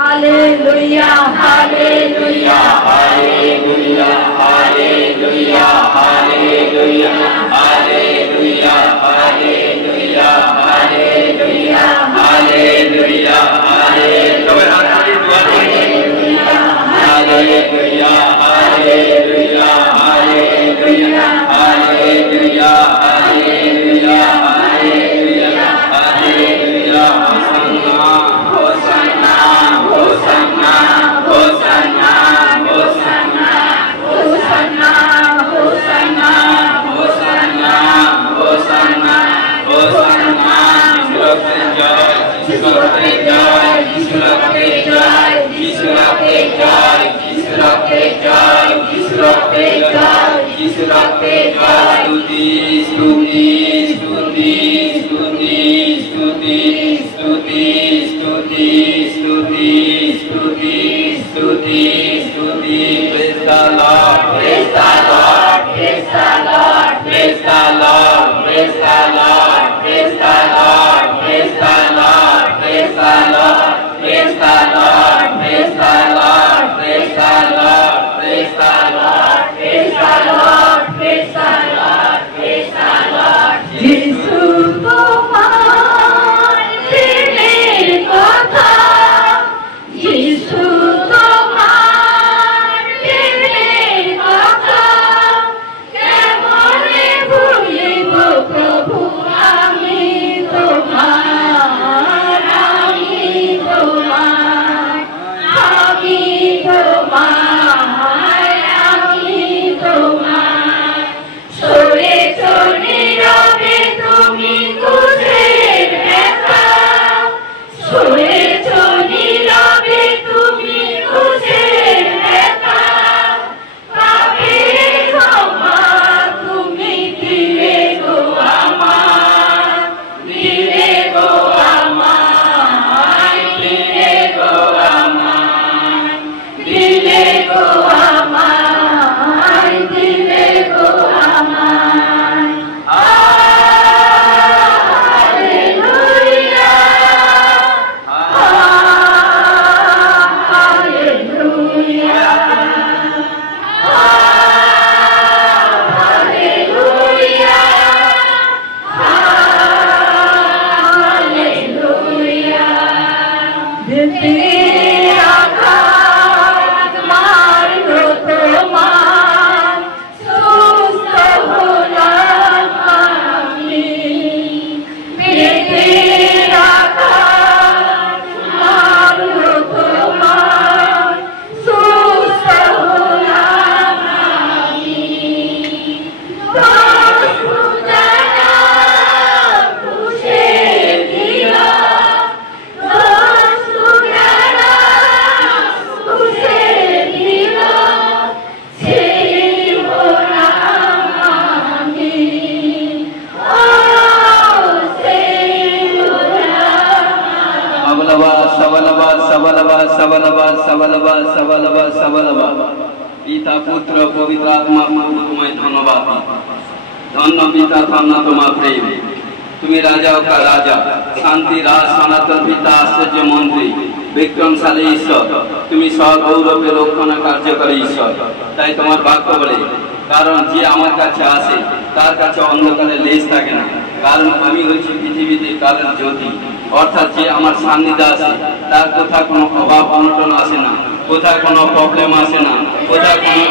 Hallelujah, hallelujah, hallelujah, hallelujah, hallelujah, hallelujah, hallelujah, hallelujah, hallelujah, पिता पुत्र पवित्र आत्मा तुम्हें धन्यवाद धन्य पिता धन्य तुम्हार प्रेम तुम्हें राजा का राजा शांति राज सनातन पिता आश्चर्य मंत्री विक्रमशाली ईश्वर तुम्हें सगौरवे रक्षण कार्यकारी ईश्वर ताई तुम्हार वाक्य बोले कारण जे आमार काछे आसे तार काछे अंधकारे लेश थाके ना कारण आमी हच्छी पृथिवीते कालेर ज्योति अर्थात जे आमार सान्निध्य आसे तार कोथाओ कोनो अभाव अनटन आसे ना कोथाओ कोनो प्रॉब्लेम आसे ना कोथाओ कोनो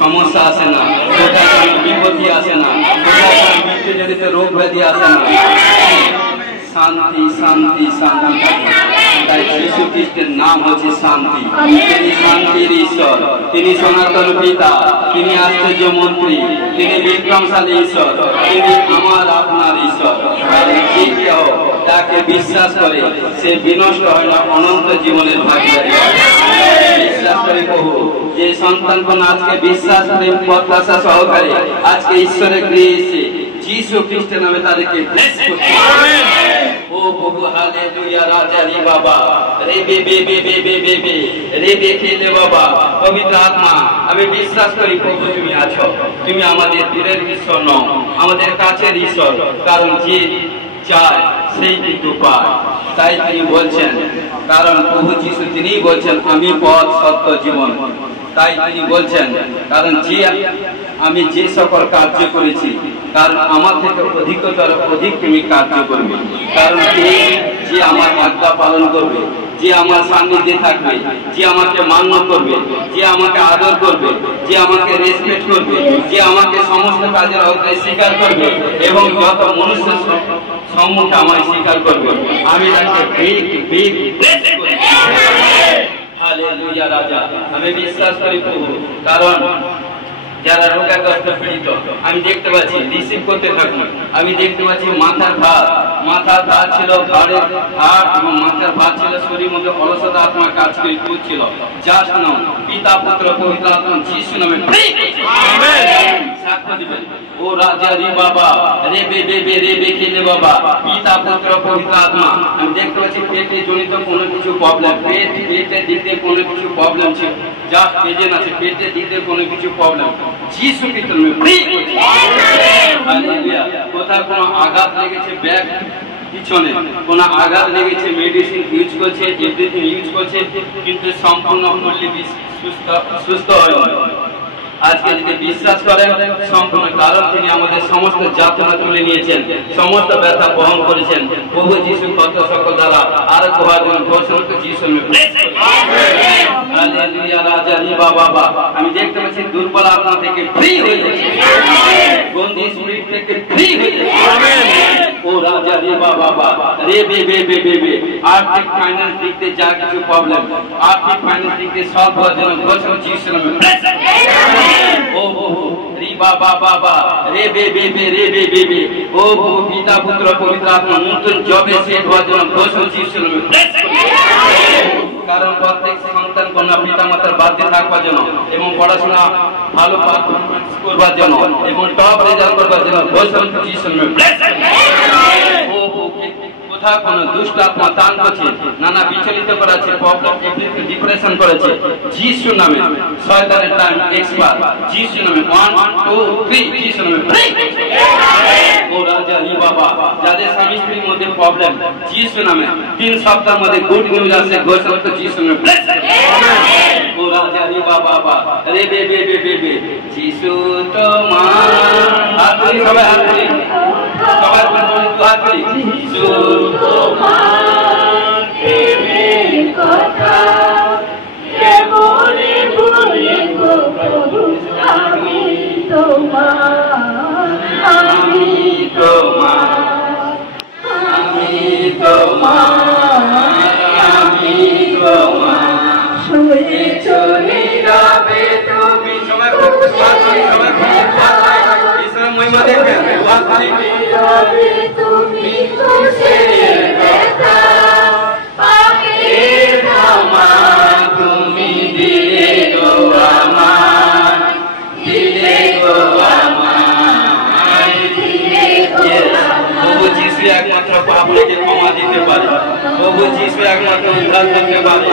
समस्या आसे ना कोथाओ कोनो विपत्ति आसे ना कोथाओ कोनो मृत्युजनित रोग व्याधि आसे ना शांति शांति शांति ताई যীশু খ্রিস্টের নাম হচ্ছে শান্তি তিনি শান্তির ঈশ্বর তিনি সনাতন পিতা তিনি আশ্চর্য মন্ত্রী তিনি বিক্রমশালী ঈশ্বর তিনি আমার আপনার ঈশ্বর আর যে কেউ তাকে বিশ্বাস করে সে বিনষ্ট হয় না অনন্ত জীবনের ভাগীদার বিশ্বাস করে প্রভু যে সন্তানগণ আজকে বিশ্বাস করে প্রত্যাশা সহকারে আজকে ঈশ্বরের গৃহে এসে যীশু খ্রিস্টের নামে তাদেরকে ব্লেস করছে ओ प्रभु हालेलुया राजा रे बाबा रे बे बे बे बे बे बे बे रे खेले बाबा पवित्र आत्मा আমি বিশ্বাস করি প্রভু তুমি আছো তুমি আমাদের দূরের ঈশ্বর নও আমাদের কাছের ঈশ্বর কারণ যে চায় সেই কিন্তু পায় তাই তিনি বলছেন কারণ প্রভু যিশু তিনিই বলছেন আমি পথ সত্য জীবন। তাই তিনি বলছেন কারণ আমি যে সকল কার্য করেছি কারণ আমার থেকে অধিক তুমি কার্য করবে। কারণ যে আমার আজ্ঞা পালন করবে, যে আমার সান্নিধ্যে থাকবে, যে আমাকে মান্য করবে, যে আমাকে আদর করবে, যে আমাকে রেসপেক্ট করবে, যে আমাকে সমস্ত কাজের আওতায় স্বীকার করবে এবং যত মনুষ্যের সম্মুখে আমায় স্বীকার করবে আমি তাকে হালেলুয়া রাজা আমি বিশ্বাস করি প্রভু। কারণ যারা রোগাগ্রস্ত পীড়িত আমি দেখতে পাচ্ছি রিসিভ করতে থাকুন। আমি দেখতে পাচ্ছি মাথার ভার ছিল, ঘাড়ের হাড় এবং মাথার ভার ছিল, শরীর মধ্যে অলসতা আত্মা কাজ করছিল। জাস্ট নাও পিতা পুত্র পবিত্র আত্মা যিশু নামে সাক্ষ্য দিবেন। ও রাজা রে বাবা রে বে রে খেলে বাবা পিতা পুত্র পবিত্র আত্মা। আমি দেখতে পাচ্ছি পেটে জনিত কোনো কিছু প্রবলেম, পেটের দিক দিয়ে কোনো কিছু প্রবলেম ছিল, জাস্ট পেজেন আছে পেটের দিক দিয়ে কোনো কিছু প্রবলেম যিশু খ্রিস্টের নামে ফ্রি। হালেলুয়া। কোথাও কোনো আঘাত লেগেছে ব্যাক পিছনে, কোনো আঘাত লেগেছে মেডিসিন ইউজ করছে, এভরিথিং ইউজ করছে কিন্তু সম্পূর্ণ ফুললি সুস্থ হয়। আজকে যদি বিশ্বাস করেন সম্পূর্ণ, কারণ তিনি আমাদের সমস্ত যাতনা তুলে নিয়েছেন, সমস্ত ব্যথা বহন করেছেন প্রভু যিশু কত সকল দ্বারা আর কোহার জন্য ঘোষণা যিশু। হালেলুয়া রাজা রিবা বাবা আমি দেখতে পাচ্ছি দুর্বল আত্মা থেকে ফ্রি হয়ে যাচ্ছে, বন্দী স্পিরিট থেকে ফ্রি হয়ে যাচ্ছে। ও রাজা রিবা বাবা রে বে আর্থিক ফাইন্যান্স দিক দিয়ে যা কিছু প্রবলেম আর্থিক ফাইন্যান্স দিক দিয়ে সব হওয়ার জন্য ঘোষণা যিশু নামে। ও রিবা বাবা রে বে ও পিতা পুত্র পবিত্র আত্মা নতুন জবে সেট হওয়ার জন্য ঘোষণা যিশু নামে। কারণ প্রত্যেক সন্তান কন্যা পিতা মাতার বাধ্যে থাকবার জন্য এবং পড়াশোনা ভালো পারফরমেন্স করবার জন্য এবং টপ রেজাল্ট করবার জন্য ঘোষণা যিশু নামে। কোথাও কোনো দুষ্ট আত্মা তান করছে, নানা বিচলিত করাচ্ছে, প্রবলেম ডিপ্রেশন করেছে যিশু নামে শয়তানের টাইম এক্সপায়ার যিশু নামে 1 2 3 যিশু নামে। ও রাজা রি বাবা যাদের স্বামী স্ত্রীর মধ্যে প্রবলেম যিশু নামে 3 সপ্তাহের মধ্যে গুড নিউজ আসে ঘোষণা তো যিশু নামে। ও রাজা রি বাবা রে বে যিশু তোমার হাত তুলি সবাই হাত তুলি সবাই হাত তুলি যিশু তোমার প্রেমের কথা কে বলে বলিব প্রভু আমি তোমার আমি তোমার আমি তোমার শুয়ে চলে যাবে তুমি সবাই ঈশ্বরের মহিমা দেখবেন তুমি খুশির ব্যথা পাবে আমার তুমি দিলে গো আমার দিলে গো আমার দিলে গো প্রভু যিশু একমাত্র পাপকে ক্ষমা দিতে পারে, প্রভু যিশু একমাত্র উদ্ধার করতে পারে,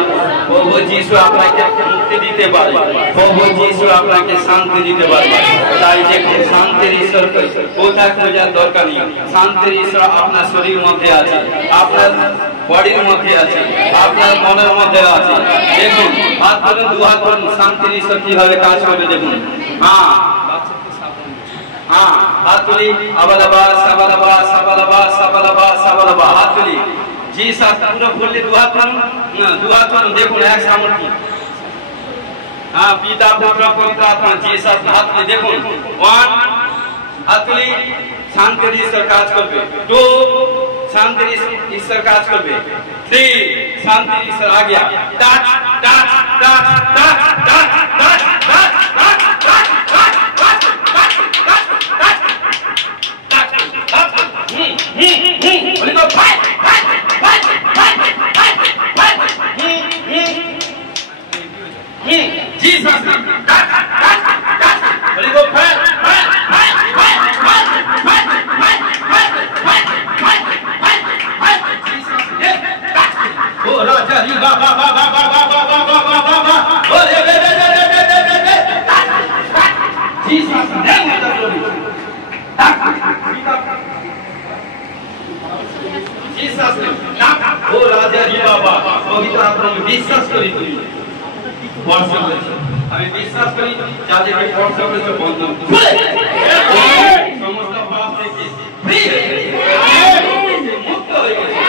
প্রভু যিশু আপনাকে মুক্তি দিতে পারে, প্রভু যিশু আপনাকে শান্তি দিতে পারে। তাই দেখুন শান্তির ঈশ্বর কোথায় খোঁজার দরকার নেই, শান্তির ঈশ্বর আপনার শরীর মধ্যে আছে, আপনার বডির মধ্যে আছে, আপনার মনের মধ্যে আছে। দেখুন হাত ধরুন দু হাত ধরুন শান্তির ঈশ্বর কিভাবে কাজ করবে দেখুন। হাত তুলি আবালাবা হাত তুলি জি শাস্ত্র পুরো খুললে দু হাত ধরুন দেখুন এক সামর্থ্য। পিতা পুত্র পবিত্র আত্মা জি শাস্ত্র হাত তুলি দেখুন 1 হাত তুলি শান্তির ঈশ্বর কাজ করবে, 2 শান্তির ঈশ্বর কাজ করবে, 3 শান্তির ঈশ্বর आ गया touch touch touch touch touch touch Jesus Holy Ghost fire oh raja ri ba Jesus name of the glory Jesus name ও রাজারি বাবা পবিত্র আত্মা আমি বিশ্বাস করি তুমি বর্ষা করেছো আমি বিশ্বাস করি যাদেরকে বর্ষা করেছো বন্ধন সমস্ত পাপ থেকে মুক্ত হয়ে গেছে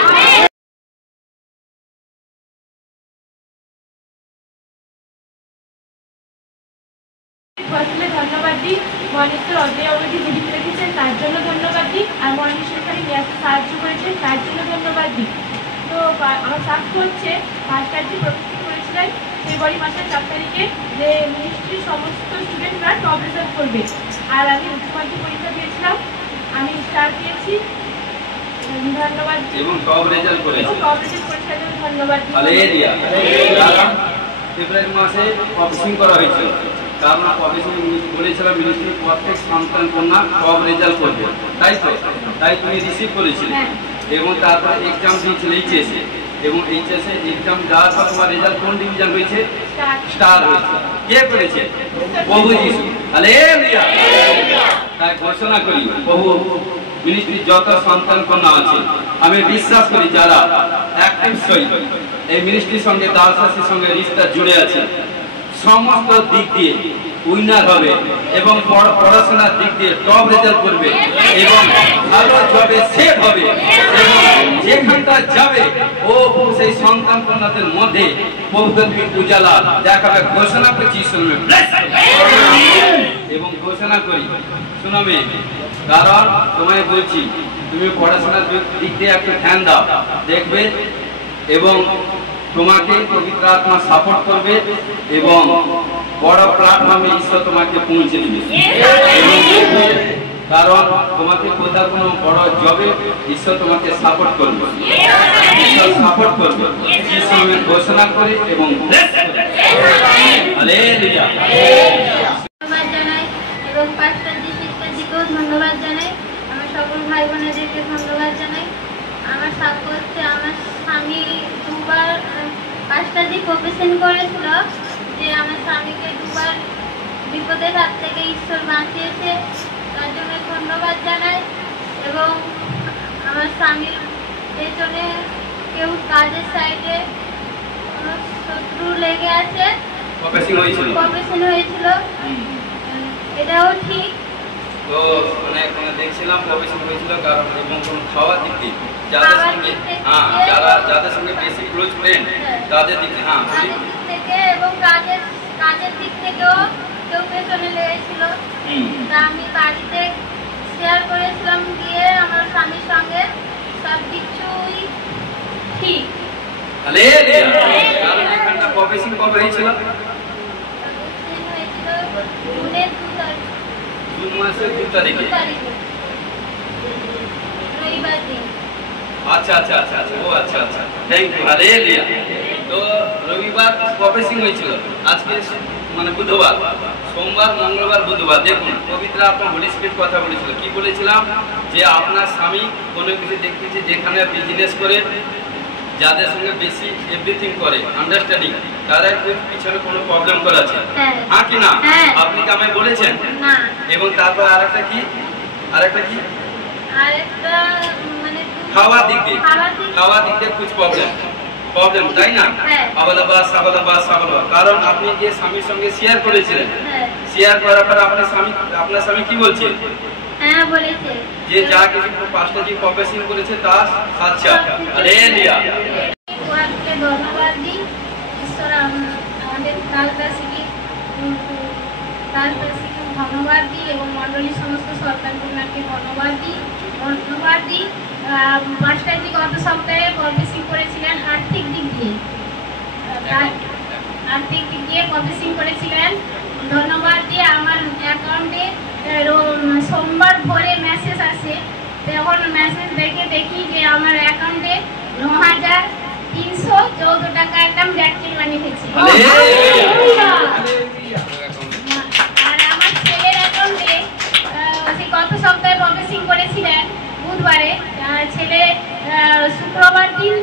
প্রথমে ধন্যবাদ দিই মহেশ্বর অজয় অবধি জীবিত রেখেছেন তার জন্য ধন্যবাদ দিই আর মহেশ্বর খালি নিয়ে আসতে সাহায্য করেছেন তার জন্য ধন্যবাদ দিই। তো আমার সাক্ষ্য হচ্ছে মাস্টারজি প্রতিষ্ঠা করেছিলেন ফেব্রুয়ারি মাসের 4 তারিখে যে মিনিস্ট্রির সমস্ত স্টুডেন্টরা টপ রেজাল্ট করবে আর আমি উচ্চ মাধ্যমিক পরীক্ষা দিয়েছিলাম আমি স্টার পেয়েছি ধন্যবাদ এবং টপ রেজাল্ট করেছি ধন্যবাদ হালেলুয়া ফেব্রুয়ারি মাসে অফিসিং করা হয়েছিল কারণ অফিসিং বলেছিলাম মিনিস্ট্রি প্রত্যেক সন্তান কন্যা টপ রেজাল্ট করবে তাই তো তাই তুমি রিসিভ করেছিলে এবং তারপরে এক্সাম দিয়েছিল এইচএসে এবং এইচএসে এক্সাম দেওয়ার পর তোমার রেজাল্ট কোন ডিভিশন হয়েছে স্টার হয়েছে কে করেছে প্রভু যিশু হালেলুয়া তাই ঘোষণা করি প্রভু মিনিস্ট্রির যত সন্তান কন্যা আছে আমি বিশ্বাস করি যারা অ্যাক্টিভ সহিত এই মিনিস্ট্রির সঙ্গে দাসদাসীর সঙ্গে রিশতা জুড়ে আছে সমস্ত দিক দিয়ে উইনার হবে এবং পড়াশোনার দিক দিয়ে টপ রেজাল্ট করবে এবং ভালো জবে সেট হবে এবং যেখানটা যাবে ও সেই সন্তান কন্যাদের মধ্যে পবিত্র উজালা দেখাবে ঘোষণা করছি শুনবে এবং ঘোষণা করি শুনবে কারণ তোমায় বলছি তুমি পড়াশোনার দিক দিয়ে একটু ধ্যান দাও দেখবে এবং তোমাকে পবিত্র আত্মা সাপোর্ট করবে এবং বড় প্ল্যাটফর্মে ঈশ্বর তোমাকে পৌঁছে দিবে কারণ তোমাকে কোথাও কোনো বড় জবে ঈশ্বর তোমাকে সাপোর্ট করবে ঈশ্বর সাপোর্ট করবে ঈশ্বর ঘোষণা করে এবং হালেলুয়া ধন্যবাদ জানাই এবং পাস্টারজি শিক্ষার্থীকেও ধন্যবাদ জানাই আমার সকল ভাই বোনেদেরকে ধন্যবাদ জানাই। আমার সাক্ষ্য হচ্ছে আমার স্বামী দুবার পাস্টারজি প্রফেশন করেছিল যে আমার স্বামীকে দুবার বিপদের হাত থেকে ঈশ্বর বাঁচিয়েছে তার জন্য ধন্যবাদ জানাই এবং আমার স্বামীর পেছনে কেউ কাজের সাইডে কোনো শত্রু লেগে আছে প্রফেশন হয়েছিল এটাও ঠিক তো অনেক দেখছিলাম প্রফেশন হয়েছিল কারণ এবং কোনো খাওয়ার দিক দিয়ে যাদের সঙ্গে যাদের সঙ্গে বেশি ক্লোজ ফ্রেন্ড তাদের দিক থেকে এবং কাজের দিক থেকেও কেউ পেছনে লেগেছিল তা আমি বাড়িতে শেয়ার করেছিলাম গিয়ে আমার স্বামীর সঙ্গে সব কিছুই ঠিক প্রফেশন কবে হয়েছিল জুন মাসের 2 তারিখে রবিবার দিন আচ্ছা আচ্ছা আচ্ছা আচ্ছা ও আচ্ছা আচ্ছা থ্যাংক ইউ হালেলুয়া তো রবিবার প্রফেসিং হয়েছিল আজকে মানে বুধবার সোমবার মঙ্গলবার বুধবার দেখুন পবিত্র আত্মা হোলি স্পিরিট কথা বলেছিল কি বলেছিলাম যে আপনার স্বামী কোনো কিছু দেখতেছে যেখানে বিজনেস করে যাদের সঙ্গে বেশি এভরিথিং করে আন্ডারস্ট্যান্ডিং তারা পিছনে কোনো প্রবলেম করে আছে হ্যাঁ কি না আপনি কি আমায় বলেছেন এবং তারপর আরেকটা কি আরেকটা মানে খাওয়া দিক দিয়ে কিছু প্রবলেম তাই না আবাদাবাস কারণ আপনি যে স্বামীর সঙ্গে শেয়ার করেছিলেন শেয়ার করার পর আপনার স্বামী কি বলছে হ্যাঁ বলেছে যে যা কিছু পাঁচটা যে প্রফেশন করেছে তা আচ্ছা হালেলুয়া ওকে ধন্যবাদ দিই ঈশ্বর আমাদের কালদাসীকে ধন্যবাদ দিই এবং মণ্ডলীর সমস্ত সরকারকে ধন্যবাদ দিই মাস্টারজি গত সপ্তাহে প্রফেসিং করেছিলেন আর্থিক দিক দিয়ে প্রফেসিং করেছিলেন ধন্যবাদ দিয়ে আমার অ্যাকাউন্টে সোমবার ভোরে মেসেজ আসে তখন মেসেজ দেখি যে আমার অ্যাকাউন্টে 9,314 টাকা একটা ব্যাক চেক বানিয়েছি আর আমার ছেলের অ্যাকাউন্টে গত সপ্তাহে প্রফেসিং করেছিলেন বুধবারে ছেলে শুক্রবার দিন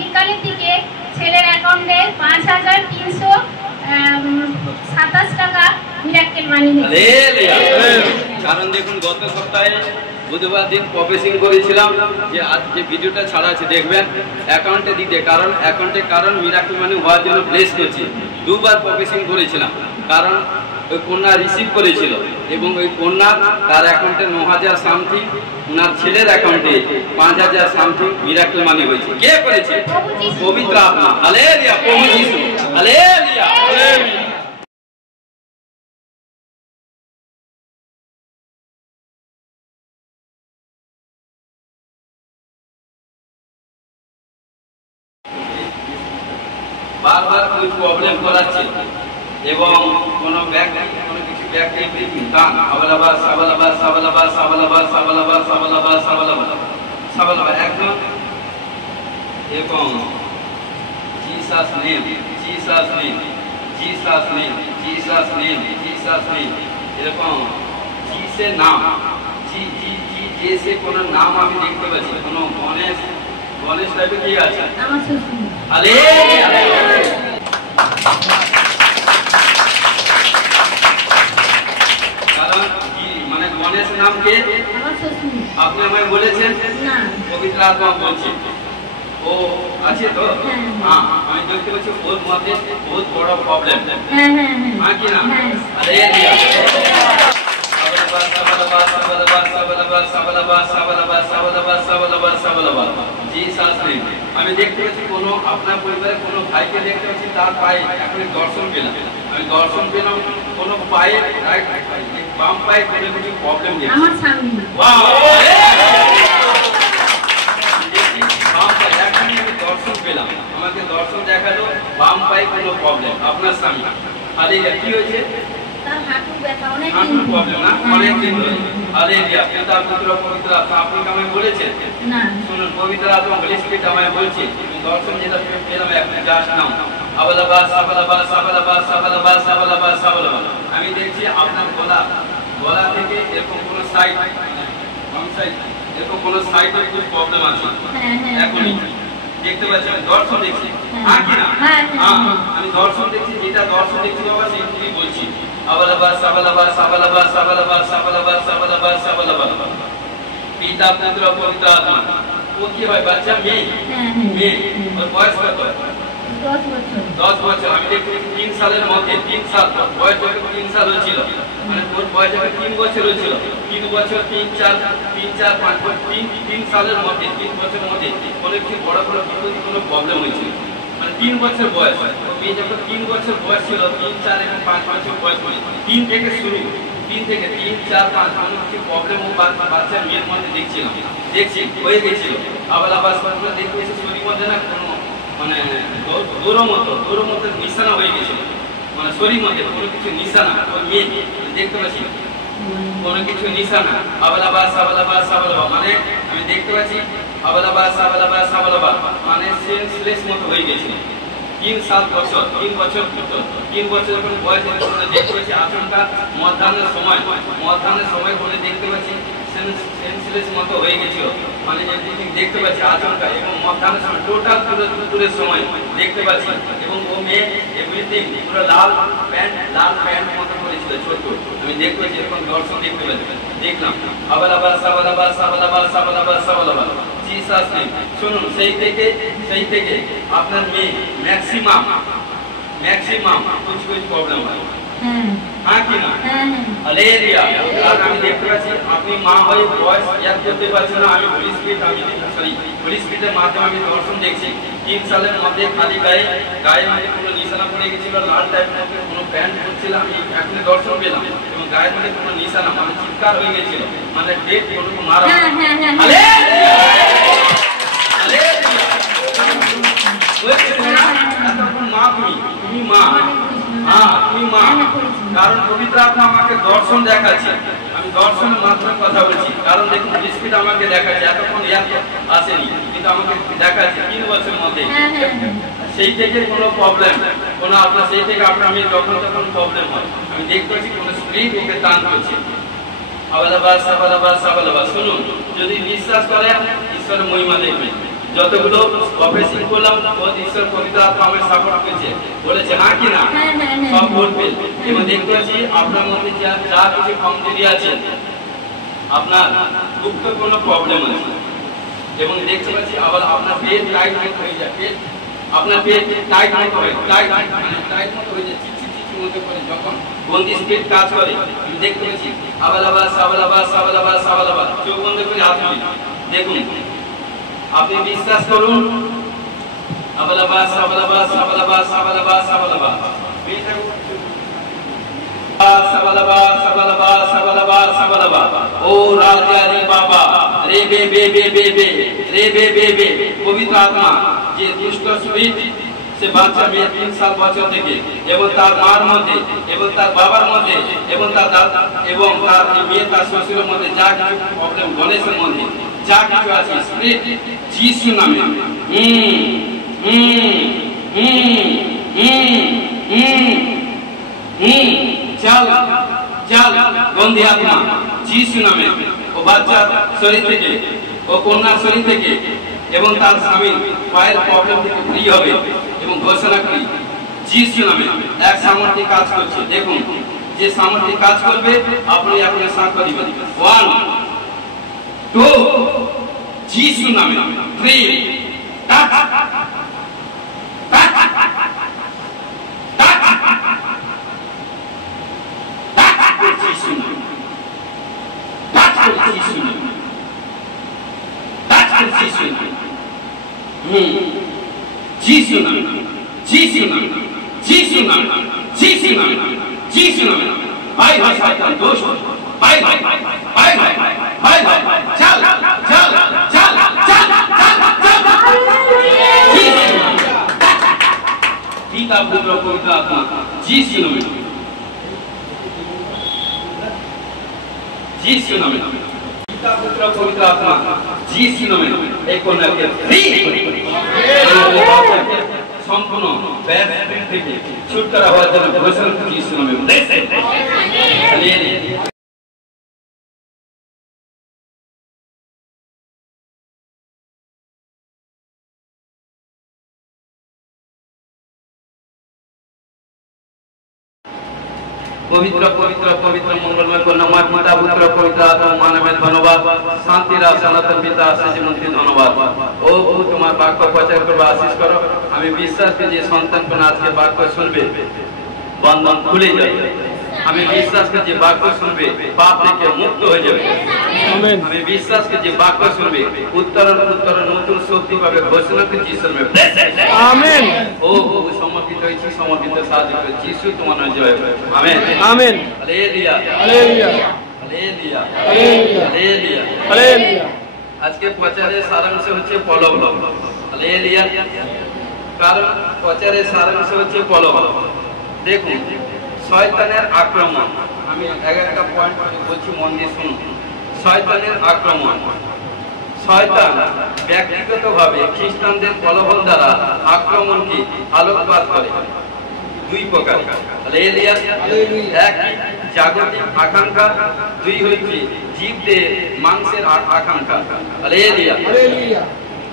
বিকালের দিকে ছেলের অ্যাকাউন্টে 5,327 টাকা মিরাক্কেল মানি হয়েছে কারণ দেখুন গত সপ্তাহে বুধবার দিন প্রফেসিং করেছিলাম, যে আজ যে ভিডিওটা ছাড়া আছে দেখবেন অ্যাকাউন্টে দিতে, কারণ অ্যাকাউন্টে কারণ মিরাকেল মানি হওয়ার জন্য ব্লেস করছি। দুবার প্রফেসিং করেছিলাম, কারণ ওই কন্যা রিসিভ করেছিল এবং ওই কন্যা তার অ্যাকাউন্টে 9,000 সামথিং, ওনার ছেলের অ্যাকাউন্টে 5,000 সামথিং মিরাকেল মানি হয়েছে। কে করেছে? পবিত্র আত্মা। হালেলুয়া, প্রভু যিশু। Hallelujah, hallelujah. বারবার কোন প্রবলেম করাচ্ছে এবং কোনো ব্যক্তি কোনো কিছু ব্যক্তি দান আবালাবা সাবালাবা সাবালাবা সাবালাবা সাবালাবা সাবালাবা সাবালাবা সাবালাবা একদম এবং Jesus name, Jesus name, Jesus name, Jesus name, Jesus name, এরকম জিসের নাম, জি জি জি জেসে কোনো নাম আমি দেখতে পাচ্ছি। কোনো গণেশ গণেশ টাইপের কি আছে? আমার শ্বশুর। হালেলুয়া। কারণ কি মানে গণেশ নামকে আমার শ্বশুর। আপনি আমায় বলেছেন? না। পবিত্র আত্মা বলছে। ও আছে তো? হ্যাঁ, আমি দেখতে পাচ্ছি ওর মধ্যে বহুত বড় প্রবলেম। হ্যাঁ হ্যাঁ হ্যাঁ। হ্যাঁ কি না? হ্যাঁ। হালেলুয়া। সাবালাবা সাবালাবা সাবালাবা সাবালাবা সাবালাবা সাবালাবা সাবালাবা সাবালাবা সাবালাবা জিসাস নেম। আমি দেখতে পাচ্ছি কোনো আপনার পরিবারের কোনো ভাইকে দেখতে পাচ্ছি, তার পায়ে এখন দর্শন পেলাম, আমি দর্শন পেলাম কোনো পায়ে বাম পায়ে কোনো কিছু প্রবলেম নেই। আমার স্বামী। বাম পায়ে এখনই আমি দর্শন পেলাম, আমাকে দর্শন দেখালো বাম পায়ে কোনো প্রবলেম। আপনার স্বামী হালেলুয়া কি হয়েছে? তার হাঁটু ব্যথা অনেক দিন। হাঁটুর প্রবলেম না? অনেক দিন ধরে। হালেলুয়া। পিতা পুত্র পবিত্র আত্মা আপনি কি আমায় বলেছেন? না। শুনুন, পবিত্র আত্মা হোলি স্পিরিট আমায় বলছে, দর্শন যেটা পেলাম এখন জাস্ট নাও আবালাবা সাবালাবা সাবালাবা সাবালাবা সাবালাবা সাবালাবা। আমি দেখছি আপনার গলা থেকে এরকম কোনো সাইড এরকম কোনো সাইডে একটু প্রবলেম আছে এখনই দেখতে পাচ্ছি, আমি দর্শন দেখছি। হ্যাঁ কি না? হ্যাঁ, আমি দর্শন দেখছি, যেটা দর্শন দেখছি বাবা সেইটুকুই বলছি। আবালাবা সাবালাবা সাবালাবা সাবালাবা সাবালাবা সাবালাবা সাবালাবা। পিতা পুত্র পবিত্র আত্মা। ও কি হয়? বাচ্চা? মেয়ে? মেয়ে। ওর বয়স কত? 10 বছর। 10 বছর। আমি দেখছি 3 সালের মধ্যে 3 সাল বয়স যখন 3 সাল হয়েছিল, মানে ওর বয়স যখন 3 বছর হয়েছিল, 3 বছর 3 4 5 3 সালের মধ্যে 3 বছরের মধ্যে কোনো কিছু বড় বড় বিপরীত কোনো প্রবলেম হয়েছিল। মানে 3 বছর বয়স, মেয়ে যখন 3 বছর বয়স ছিল, 3 4 এবং 5 বছর বয়স হয়েছিল, 3 থেকে শুরু, 3 থেকে 3 4 5 কোনো কিছু প্রবলেম ও বাচ্চা মেয়ের মধ্যে দেখছি হয়ে গেছিল। আবার দেখতে এসে শরীর মধ্যে না কোনো মানে দৌড়ো মতো নিশানা হয়ে গেছিল, মানে শরীর মধ্যে কোনো কিছু নিশানা। ওই মেয়ে দেখতে পাচ্ছি কোনো কিছু নিশানা। আবালাবা সাবালাবা সাবালাবা মানে আমি দেখতে পাচ্ছি আবালাবা সাবালাবা সাবালাবা মানে সেন্সলেস মতো হয়ে গেছিল। 3 বছর 3 বছর যখন বয়স দেখতে পাচ্ছি আচমকা মধ্যাহ্নের সময় করে দেখতে পাচ্ছি সেন্সলেস মতো হয়ে গেছিল, মানে দেখতে পাচ্ছি আচমকা এবং মধ্যাহ্নের সময় টোটাল দুপুরের সময় দেখতে পাচ্ছি। এবং ও মেয়ে এভরিথিং পুরো লাল প্যান্ট মতো করেছিল ছোট, আমি দেখতে পাচ্ছি এরকম দর্শন দেখতে পাচ্ছি। দেখলাম আবালাবা সাবালাবা সাবালাবা সাবালাবা সাবালাবা জিসাস নেম। শুনুন, সেই থেকে আপনার মেয়ে ম্যাক্সিমাম কিছু প্রবলেম হয়। হ্যাঁ কি না? হালেলুয়া। আর আমি দেখতে পাচ্ছি আপনি মা হয়ে বয়স ইয়াদ করতে পারছেন না। আমি হোলি স্পিরিটের মাধ্যমে আমি দর্শন দেখছি। 3 সালের মধ্যে খালি গায়ের মধ্যে কোনো নিশানা পড়ে গেছিল, লাল টাইপের কোনো প্যান্ট পরছিল, আমি এখন দর্শন পেলাম এবং গায়ের মধ্যে কোনো নিশানা মানে চিৎকার হয়ে গেছিল, মানে ডেট কোনো মারা। Hallelujah, hallelujah. তুমি মা, কারণ পবিত্র আত্মা আমাকে দর্শন দেখাচ্ছে, আমি দর্শনের মাধ্যমে কথা বলছি। কারণ দেখুন স্পিরিট আমাকে দেখাচ্ছে, এতক্ষণ আসেনি কিন্তু আমাকে দেখাচ্ছে 3 বছরের মধ্যে। সেই থেকে কোনো প্রবলেম কোনো আপনার সেই থেকে আপনার আমি যখন প্রবলেম হয় আমি দেখতে পাচ্ছি কোনো স্পিরিট ওকে টান করছে। আবালাবা সাবালাবা সাবালাবা। শুনুন, যদি বিশ্বাস করেন ঈশ্বরের মহিমা দেখবেন। যতগুলো প্রফেসিং করলাম ঈশ্বর পবিত্র আত্মা আমাকে সাপোর্ট করেছে, বলেছে হ্যাঁ কি না? সব বলবে এবং দেখতে পাচ্ছি আপনার মধ্যে যা কিছু কমজোরি আছে আপনার বুকের কোনো প্রবলেম আছে এবং দেখতে পাচ্ছি আবার আপনার পেট টাইট হয়ে যায়, পেট আপনার পেট টাইট মতো হয়ে টাইট মতো হয়ে যায়, চিচি মতো করে যখন বন্দি স্পিড কাজ করে দেখতে পাচ্ছি আবালাবাস সাবালাবাস সাবালাবাস সাবালাবাস চোখ বন্ধ করে হাত তুলি দেখুন, আপনি বিশ্বাস করুন আবালাবাস সাবালাবাস সাবালাবাস সাবালাবাস সাবালাবাস সাবালাবাস সাবালাবাস সাবালাবাস সাবালাবাস ও রাজারি বাবা রে বে বে বে বে বে রে বে বে বে পবিত্র আত্মা যে দুষ্ট স্পিরিট সে বাচ্চা মেয়ে 3 সাল বছর থেকে এবং তার মার মধ্যে এবং তার বাবার মধ্যে এবং তার দাদা এবং তার মেয়ে তার শ্বশুরের মধ্যে যা কিছু প্রবলেম গণেশের মধ্যে যা কিছু আছে স্পিরিট যিশু নামে চল চল গন্ধি আত্মা যিশু নামে ও বাচ্চা শরীর থেকে ও কন্যার শরীর থেকে এবং তার স্বামী পায়ের প্রবলেম থেকে ফ্রি হবে এবং ঘোষণা করি যিশু নামে এক সামর্থ্য কাজ করছে। দেখুন যে সামর্থ্য কাজ করবে আপনি আপনার সাথে দিবেন 1 2 যিশু নামে 3 যিশু নামে যিশু নামে যিশু নামে যিশু নামে যিশু নামে ভাই ভাই শয়তান দোষ ভাই ভাই ভাই ভাই ভাই ভাই ভাই চল চল চল চল পিতা পুত্র পবিত্র আত্মা যিশু নামে যিশু নামে পিতা পুত্র পবিত্র আত্মা যিশু নামে এই কন্যাকে ফ্রি সম্পূর্ণ ব্যাড থেকে ছুটকারা হওয়ার জন্য ঘোষণা যিশু নামে পবিত্র পবিত্র পবিত্র মঙ্গলময় কন্যাময় পিতা পুত্র পবিত্র আত্মা মানবের ধন্যবাদ শান্তির সনাতন পিতা আশিস মন্ত্রী ধন্যবাদ ও তোমার বাক্য প্রচার করবে আশিস করো। আমি বিশ্বাস করি যে সন্তান কোন আজকে বাক্য শুনবে বন্ধন খুলে যাবে, আমি বিশ্বাস করি যে বাক্য শুনবে পাপ থেকে মুক্ত হয়ে যাবে, আমি বিশ্বাস করি যে বাক্য শুনবে উত্তর নতুন শক্তি পাবে ঘোষণা করে যিশু নামে আমেন। ও প্রভু সমর্পিত হয়েছি, সমর্পিত সাহায্য করে যিশু তোমার নামে জয় হোক amen amen hallelujah hallelujah hallelujah hallelujah hallelujah. আজকে প্রচারের সারাংশ হচ্ছে প্রলোভন হালেলুয়া, কারণ প্রচারের সারাংশ হচ্ছে প্রলোভন। দেখুন শয়তানের আক্রমণ, আমি একটা পয়েন্ট বলছি মন দিয়ে শুনুন। শয়তানের আক্রমণ, শয়তান ব্যক্তিগতভাবে খ্রিস্টানদের প্রলোভন দ্বারা আক্রমণকে আলোকপাত করে দুই প্রকার। এক জাগতিক আকাঙ্ক্ষা, দুই হচ্ছে জীবদের মাংসের আকাঙ্ক্ষা।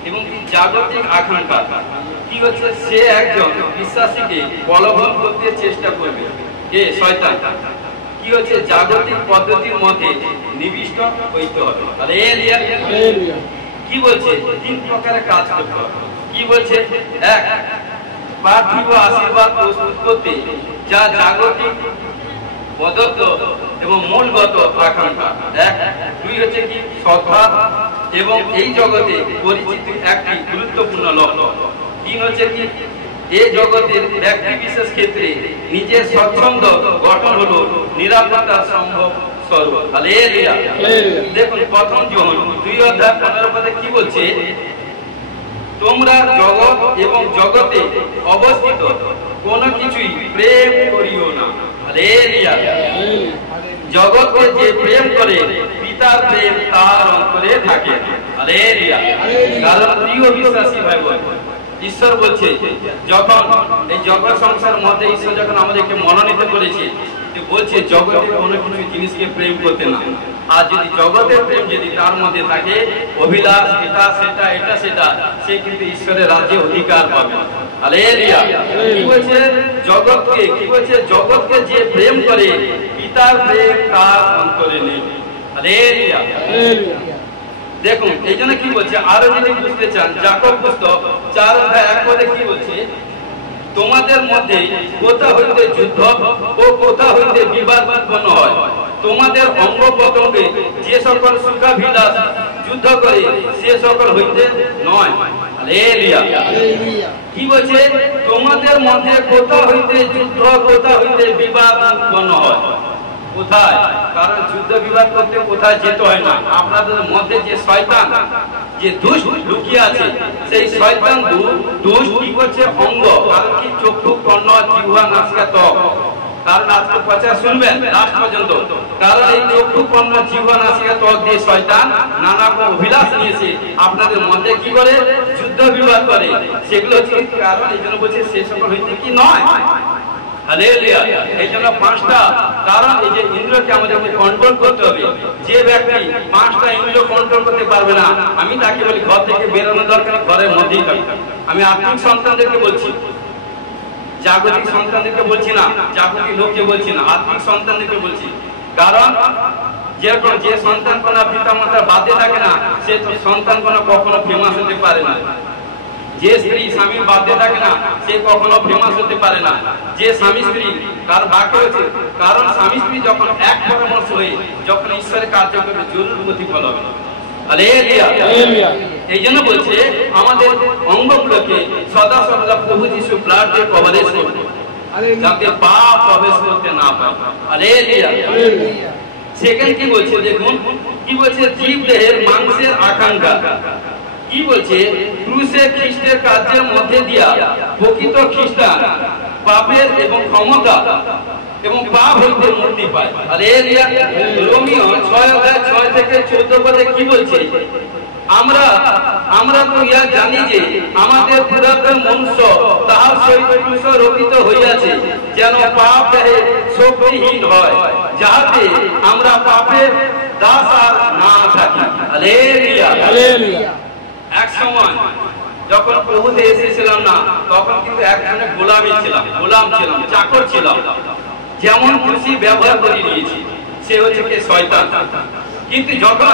এবং জাগতিক আকাঙ্ক্ষা কি হচ্ছে, সে একজন বিশ্বাসীকে প্রলোভন করতে চেষ্টা করবে, কে শয়তান। কি হচ্ছে, জাগতিক পদ্ধতির মধ্যে নিবিষ্ট হইতে হবে। কি বলছে, 3 প্রকারের কাজ করতে হবে। কি বলছে, এক পার্থিব আশীর্বাদ প্রস্তুত করতে যা জাগতিক প্রদত্ত এবং মূলগত আকাঙ্ক্ষা। এক, দুই হচ্ছে কি শ্রদ্ধা এবং এই জগতে পরিচিত একটি গুরুত্বপূর্ণ লক্ষ্য। 3 হচ্ছে কি এই জগতের ব্যক্তি বিশেষ ক্ষেত্রে নিজের স্বচ্ছন্দ গঠন হলো নিরাপত্তার সম্ভব স্বরূপ। হালেলুয়া। দেখুন প্রথম যোহন 2:15 কি বলছে, তোমরা জগৎ এবং জগতে অবস্থিত কোনো কিছুই প্রেম করিও না। হালেলুয়া। জগৎকে যে প্রেম করে পিতার প্রেম তার অন্তরে থাকে। হালেলুয়া। কারণ প্রিয় বিশ্বাসী ভাই বোন, ঈশ্বর বলছে যখন এই জগৎ সংসার মধ্যে ঈশ্বর যখন আমাদেরকে মনোনীত করেছে, বলছে জগতের কোনো কিছু জিনিসকে প্রেম করতে না। আর যদি জগতের প্রেম যদি তার মধ্যে থাকে, অভিলাষ এটা সেটা এটা সেটা, সে কিন্তু ঈশ্বরের রাজ্যে অধিকার পাবে। হালেলুয়া। কি বলছে, জগৎকে কি বলছে, জগৎকে যে প্রেম করে পিতার প্রেম তার অন্তরে নেই। হালেলুয়া। দেখুন এই জন্য কি বলছে, আরো যদি বুঝতে চান যাকব পুস্তক 4:1 কি বলছে, তোমাদের মধ্যে কোথা হইতে যুদ্ধ ও কোথা হইতে বিবাদ উৎপন্ন হয়, তোমাদের অঙ্গ প্রত্যঙ্গে যে সকল সুখাভিলাষ যুদ্ধ করে সে সকল হইতে নয়। হালেলুয়া। কি বলছে, তোমাদের মধ্যে কোথা হইতে যুদ্ধ কোথা হইতে বিবাদ উৎপন্ন হয়। কোথায়? কারণ যুদ্ধ বিবাদ করতে কোথায় যেতে হয় না, আপনাদের মধ্যে যে শয়তান যে দুষ্ট লুকিয়ে আছে, সেই শয়তান দুষ্ট কি করছে, অঙ্গ, কারণ কি চক্ষু কর্ণ জিহ্বা নাসিকা ত্বক, কারণ আজকে কথা শুনবেন লাস্ট পর্যন্ত, কারণ এই চক্ষু কর্ণ জিহ্বা নাসিকা ত্বক দিয়ে শয়তান নানা অভিলাষ নিয়েছে আপনাদের মধ্যে কি করে, যুদ্ধ বিবাদ করে, সেগুলো হচ্ছে কারণ এই জন্য বলছে সে সকল হইতে কি নয়। হালেলুয়া। এই জন্য 5টা কারণ, এই যে ইন্দ্রকে আমাদেরকে কন্ট্রোল করতে হবে। যে ব্যক্তি 5টা ইন্দ্র কন্ট্রোল করতে পারবে না, আমি তাকে বলি ঘর থেকে বেরোনো দরকার, ঘরের মধ্যেই থাকবে। আমি আত্মিক সন্তানদেরকে বলছি, জাগতিক সন্তানদেরকে বলছি না, জাগতিক লোককে বলছি না, আত্মিক সন্তানদেরকে বলছি। কারণ যেরকম যে সন্তান কোনো পিতা মাতার বাদে থাকে না, সে সন্তান কোনো কখনো ফেমাস হতে পারে না। যে স্ত্রী স্বামীর বাদে থাকে না, সে কখনো ফেমাস হতে পারে না। যে স্বামী স্ত্রী তার বাক্য হচ্ছে, কারণ স্বামী স্ত্রী যখন এক পরামর্শ হয়ে যখন ঈশ্বরের কার্য করবে জরুর প্রতিফল হবে। এই জন্য বলছে আমাদের অঙ্গগুলোকে সদা সর্বদা প্রভু যিশু ব্লাড দিয়ে কভারেজ করবে, যাতে পাপ প্রবেশ করতে না পারে। হালেলুয়া। সেকেন্ড কি বলছে, দেখুন কি বলছে, জীব দেহের মাংসের আকাঙ্ক্ষা। কি বলছে, ক্রুশে খ্রিস্টের কার্যের মধ্যে দিয়া প্রকৃত খ্রিস্টান পাপের এবং ক্ষমতা এবং পাপ হইতে মুক্তি পায়। হালেলুয়া। রোমিও 6:6-14 কি বলছে, আমরা তো ইয়া জানি যে আমাদের পুরাতন মনুষ্য তাহার সহিত ক্রুশে রোপিত হইয়াছে, যেন পাপ দেহে শক্তিহীন হয়, যাহাতে আমরা পাপের দাস আর না থাকি। হালেলুয়া। এক সময় যখন প্রভুতে এসেছিলাম না, তখন কিন্তু এক ধরনের গোলাম ছিলাম, চাকর ছিলাম, যেমন খুশি ব্যবহার করে নিয়েছি, সে হচ্ছে কে, শয়তান। কিন্তু যখন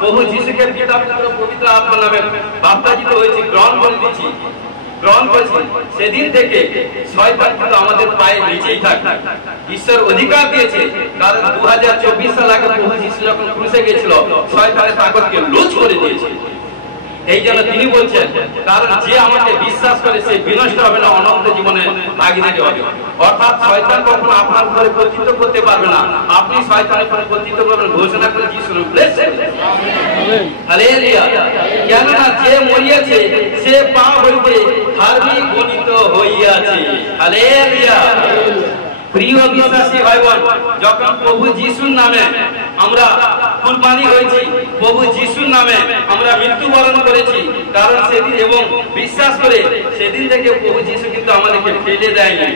প্রভু যিশুকে পিতা পুত্র পবিত্র আত্মা নামে বাপ্তাজিত হয়েছি, গ্রহণ করেছি, সেদিন থেকে শয়তান কিন্তু আমাদের পায়ে নিচেই থাকে। ঈশ্বর অধিকার দিয়েছে, কারণ 2024 সাল আগে প্রভু যিশু যখন ক্রুশে গেছিল, শয়তানের তাকতকে লুজ করে দিয়েছে। এই জন্য তিনি বলছেন, কারণ যে আমাকে বিশ্বাস করে সে বিনষ্ট হবে না, অনন্ত জীবনে ভাগীদারি হবে। অর্থাৎ শয়তান কখনো আপনার উপরে কর্তৃত্ব করতে পারবে না, আপনি শয়তানের উপরে কর্তৃত্ব করবেন, ঘোষণা করে যিশু হালেলুয়া। কেননা যে মরিয়াছে সে পাপ হইতে ধার্মিক গণিত হইয়াছে। হালেলুয়া। প্রিয় বিশ্বাসী ভাই বোন, যখন প্রভু যিশুর নামে আমরা কুরবানি হয়েছি, প্রভু যিশুর নামে আমরা মৃত্যুবরণ করেছি, কারণ সেদিন এবং বিশ্বাস করে সেদিন থেকে প্রভু যিশু কিন্তু আমাদেরকে ফেলে দেয়নি,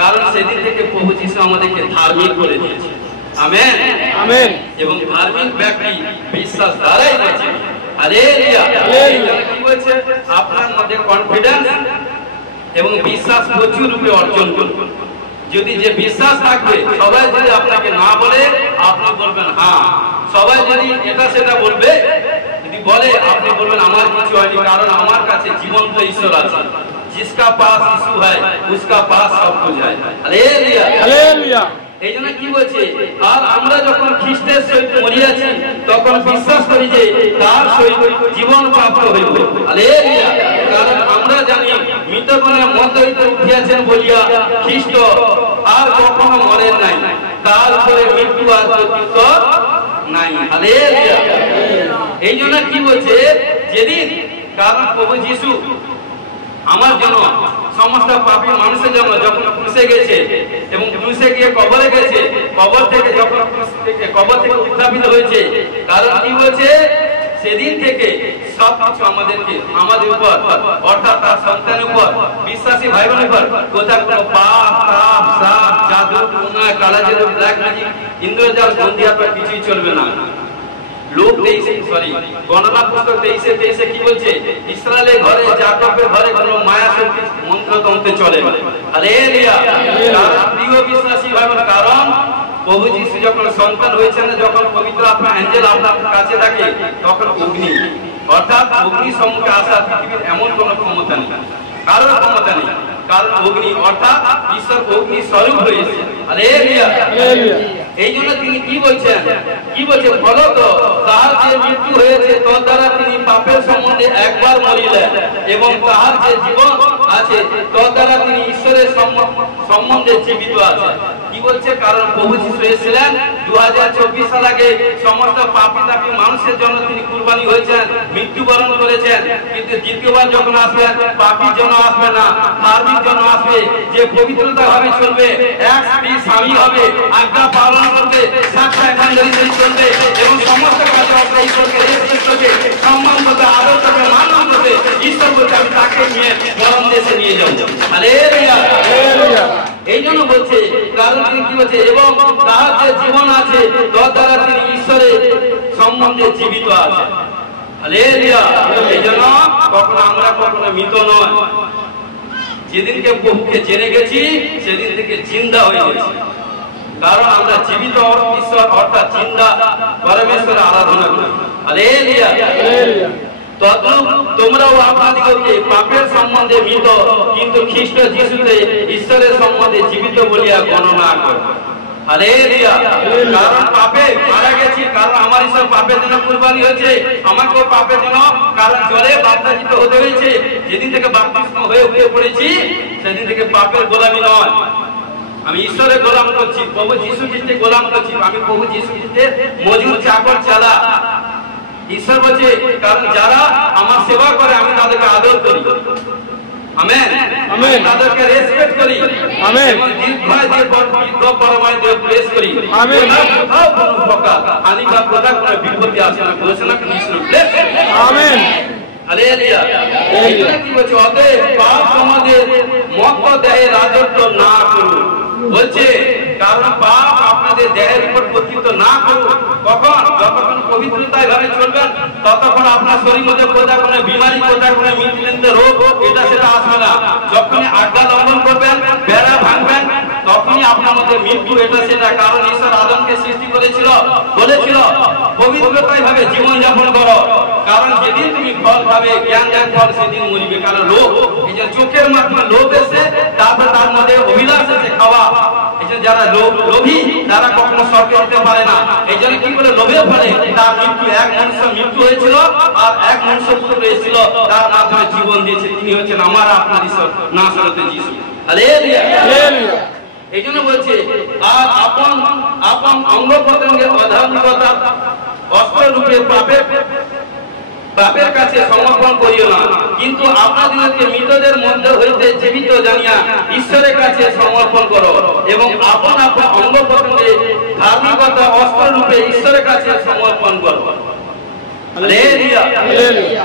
কারণ সেদিন থেকে প্রভু যিশু আমাদেরকে ধার্মিক করে দিয়েছে। Amen, amen. এবং ধার্মিক ব্যক্তি বিশ্বাস দ্বারাই বাঁচে। হালেলুয়া। কি বলছে, আপনার মধ্যে কনফিডেন্স এবং বিশ্বাস প্রচুর রূপে অর্জন করুন। যদি যে বিশ্বাস থাকবে, সবাই যদি আপনাকে না বলে আপনি বলবেন হ্যাঁ, সবাই যদি এটা সেটা বলবে, যদি বলে আপনি বলবেন আমার কিছু হয়নি, কারণ আমার কাছে জীবন্ত ঈশ্বর আছে। जिसका पास यीशु है उसका पास सब कुछ है। Hallelujah, hallelujah. এই জন্য কি বলছে, আর আমরা যখন খ্রিস্টের সহিত মরিয়াছি তখন বিশ্বাস করি যে তার সহিত জীবন প্রাপ্ত হইব। হালেলুয়া। কারণ আমরা জানি মৃতগণের মধ্য হইতে উঠিয়াছেন বলিয়া খ্রিস্ট আর কখনো মরেন নাই, তার উপরে মৃত্যু আর কর্তৃত্ব নাই। হালেলুয়া। এই জন্য কি বলছে, যেদিন কারণ প্রভু যিশু আমার জন্য সমস্ত পাপী মানুষের জন্য যখন ক্রুশে গেছে এবং ক্রুশে গিয়ে কবরে গেছে, কবর থেকে যখন কবর থেকে উত্থাপিত হয়েছে, কারণ কি বলছে, সেদিন থেকে সবকিছু আমাদেরকে আমাদের উপর অর্থাৎ তার সন্তানের উপর বিশ্বাসী ভাই বোনের উপর কোথাও কোনো পাপ তাপ সাপ জাদু টুনা কালাজাদু ব্ল্যাক ম্যাজিক ইন্দ্রজাল বন্দিয়ার কিছুই চলবে না। লোক 23 গণনা পুস্তক 23 কি বলছে, ইসরায়েলের ঘরে যাকবের ঘরে কোনো মায়া শক্তি মন্ত্রতন্ত্রে চলে। হালেলুয়া। প্রিয় বিশ্বাসী ভাই বোন, কারণ প্রভু যিশু যখন সন্তান হয়েছেন, যখন পবিত্র আত্মা অ্যাঞ্জেল আপনার কাছে থাকে, তখন অগ্নি, অর্থাৎ অগ্নি সম্মুখে আসা পৃথিবীর এমন কোনো ক্ষমতা নেই, কারোর ক্ষমতা নেই। কারণ অগ্নি অর্থাৎ ঈশ্বর অগ্নি স্বরূপ হয়েছে। হালেলুয়া। এই জন্য তিনি কি বলছেন, ফলত তাহার যে মৃত্যু হয়েছে তদ দ্বারা তিনি পাপের সম্বন্ধে একবার মরিলেন, এবং তাহার যে জীবন আছে তদ দ্বারা তিনি ঈশ্বরের সম্বন্ধে জীবিত আছে। কি বলছে? কারণ প্রভু যিশু এসেছিলেন 2024 সাল আগে, সমস্ত পাপী তাপী মানুষের জন্য তিনি কুরবানি হয়েছেন, মৃত্যুবরণ করেছেন। কিন্তু দ্বিতীয়বার যখন আসবেন, পাপীর জন্য আসবে না, ধার্মিক জন্য আসবে, যে পবিত্রতা ভাবে চলবে, এক স্ত্রী স্বামী হবে, আজ্ঞা পালন করবে, সাক্ষ্য একান্তরিত চলবে, এবং সমস্ত কাজে আমরা ঈশ্বরকে রেসপেক্ট করবে, সম্মান করবে, আদর করবে, মান্য করবে। ঈশ্বর বলছে আমি তাকে নিয়ে পরম দেশে নিয়ে যাবো। হালেলুয়া। এই জন্য বলছে, কারণ তিনি কি বলছে, এবং তাহার যে জীবন আছে তদ দ্বারা তিনি ঈশ্বরের সম্বন্ধে জীবিত আছে। হালেলুয়া। এই জন্য কখনো আমরা কখনো মৃত নয়। যেদিনকে প্রভুকে জেনে গেছি সেদিন থেকে জিন্দা হয়ে গেছি, কারণ আমরা জীবিত ঈশ্বর অর্থাৎ জিন্দা পরমেশ্বরের আরাধনা করি। হালেলুয়া। তদ্রূপ তোমরাও আপনাদিগকে পাপের সম্বন্ধে মৃত, কিন্তু খ্রিস্ট যিশুতে ঈশ্বরের সম্বন্ধে জীবিত বলিয়া গণনা করো। হালেলুয়া। কারণ পাপে মারা গেছি, কারণ আমার ঈশ্বর পাপের জন্য কুরবানি হয়েছে, আমাকেও পাপের জন্য, কারণ জলে বাপ্তিস্ম হতে হয়েছে। যেদিন থেকে বাপ্তিস্ম হয়ে উঠে পড়েছি সেদিন থেকে পাপের গোলামি নয়, আমি ঈশ্বরের গোলাম করছি, প্রভু যিশু খ্রিস্টের গোলাম করছি। আমি প্রভু যিশু খ্রিস্টের মজুর, চাকর, চালা। ঈশ্বর বলছে, কারণ যারা আমার সেবা করে আমি তাদেরকে আদর করি। আমেন। আমেন। তাদেরকে রেসপেক্ট করি। আমেন। এবং দীর্ঘায় দিয়ে বৃদ্ধ পরমায় দিয়ে প্রেস করি। আমেন। কোথাও কোনো প্রকার হানি বা কোথাও কোনো বিপত্তি আসে না, ঘোষণা করি ঈশ্বর। আমেন। হালেলুয়া। এই জন্য কি বলছে, অতএব পাপ তোমাদের মত দেহে রাজত্ব না করুন। বলছে কারণ পাপ আপনাদের দেহের উপর কর্তৃত্ব না করুন। কখন? যতক্ষণ পবিত্রতায় ভাবে চলবেন, ততক্ষণ আপনার শরীর মধ্যে কোথাও কোনো বিমারি, কোথাও কোনো মৃত্যুজনিত রোগ এটা সেটা আসবে না। যখনই আজ্ঞা লঙ্ঘন করবেন, বেড়া ভাঙবেন, তখনই আপনার মধ্যে মৃত্যু এটা সেটা। কারণ ঈশ্বর আদমকে সৃষ্টি করেছিল, বলেছিল পবিত্রতায় ভাবে জীবন যাপন করো, কারণ যেদিন তুমি ফল খাবে, জ্ঞান জ্ঞান ফল, সেদিন মরিবে। কারণ লোভ, এই যে চোখের মাধ্যমে লোভ এসে, তারপর তার মধ্যে অভিলাষ এসে খাওয়া। এই যে যারা লোভী তারা কখনো স্বর্গে হতে পারে না। এই জন্য কি করে লোভের ফলে তার মৃত্যু, এক মনুষ্য মৃত্যু হয়েছিল, আর এক মনুষ্য পুত্র এসেছিল, তার মাধ্যমে জীবন দিয়েছে। তিনি হচ্ছেন আমার আপনার ঈশ্বর, নাসরতে যিশু। হালেলুয়া। হালেলুয়া। এই জন্য বলছে, আর আপন অঙ্গ প্রত্যঙ্গের অধার্মিকতা অস্ত্র রূপে পাপের কাছে সমর্পণ করিও না, কিন্তু আপনাদেরকে মৃতদের মধ্যে হইতে জীবিত জানিয়া ঈশ্বরের কাছে সমর্পণ করো, এবং আপন অঙ্গ প্রত্যঙ্গে ধার্মিকতা অস্ত্র রূপে ঈশ্বরের কাছে সমর্পণ করো। হালেলুয়া।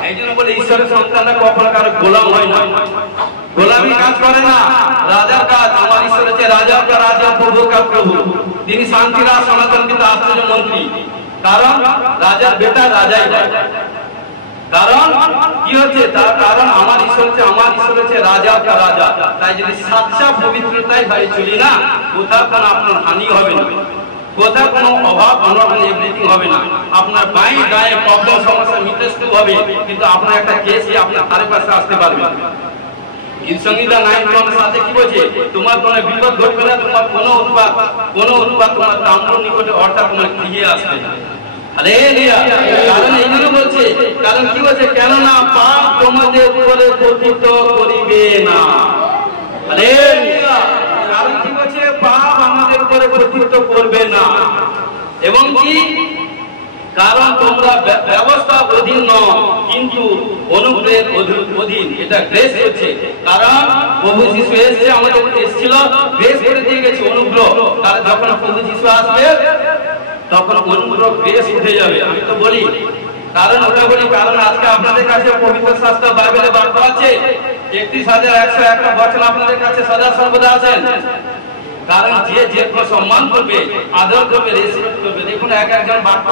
এই জন্য বলে ঈশ্বরের সন্তানরা কখনো কারো গোলাম হয় না, গোলামি কাজ করে না, রাজার কাজ। আমার ঈশ্বর হচ্ছে রাজার কা রাজা, প্রভু কা প্রভু। তিনি শান্তি রাজ, সনাতন পিতা, আশ্চর্য মন্ত্রী। কারণ রাজার বেটা রাজাই হয়। কারণ কি হচ্ছে, তার কারণ আমার ঈশ্বর হচ্ছে রাজা কা রাজা। তাই যদি সাচ্চা পবিত্রতায় ভাই চলি না, কোথাও কোনো আপনার হানি হবে না, কোথাও কোনো অভাব অনটন এভরিথিং হবে না। আপনার বাই গায়ে প্রবলেম সমস্যা মিটে শুরু হবে, কিন্তু আপনার একটা কেসই আপনার ধারে পাশে আসতে পারবে। সংহিতা 9:1 সাথে কি বলছে, তোমার কোনো বিপদ ঘটবে না, তোমার কোনো উৎপাত তোমার তাম্র নিকটে অর্থাৎ তোমার ফিরে আসবে না। হালেলুয়া। কারণ এই জন্য বলছে, কারণ কি বলছে, কেননা পাপ তোমাদের উপরে কর্তৃত্ব করিবে না। হালেলুয়া। কারণ কি বলছে, পাপ আমাদের উপরে কর্তৃত্ব করবে না। এবং কি, কারণ তোমরা ব্যবস্থা অধীন নও, কিন্তু অনুগ্রহের অধীন। এটা গ্রেস হচ্ছে, কারণ প্রভু যিশু এসেছে, আমাদের এসেছিল, গ্রেস করে দিয়ে গেছে অনুগ্রহ। কারণ যখন প্রভু যিশু আসবে তখন অনুগ্রহ গ্রেস উঠে যাবে। আমি তো বলি, কারণ ওটা বলি, কারণ আজকে আপনাদের কাছে পবিত্র শাস্ত্র বাইবেলে বাক্য আছে, 31,101টা বচন আপনাদের কাছে সদা সর্বদা আছেন। কারণ যে সম্মান করবে, আদর করবে, রেসপেক্ট করবে। দেখুন একজন বাক্য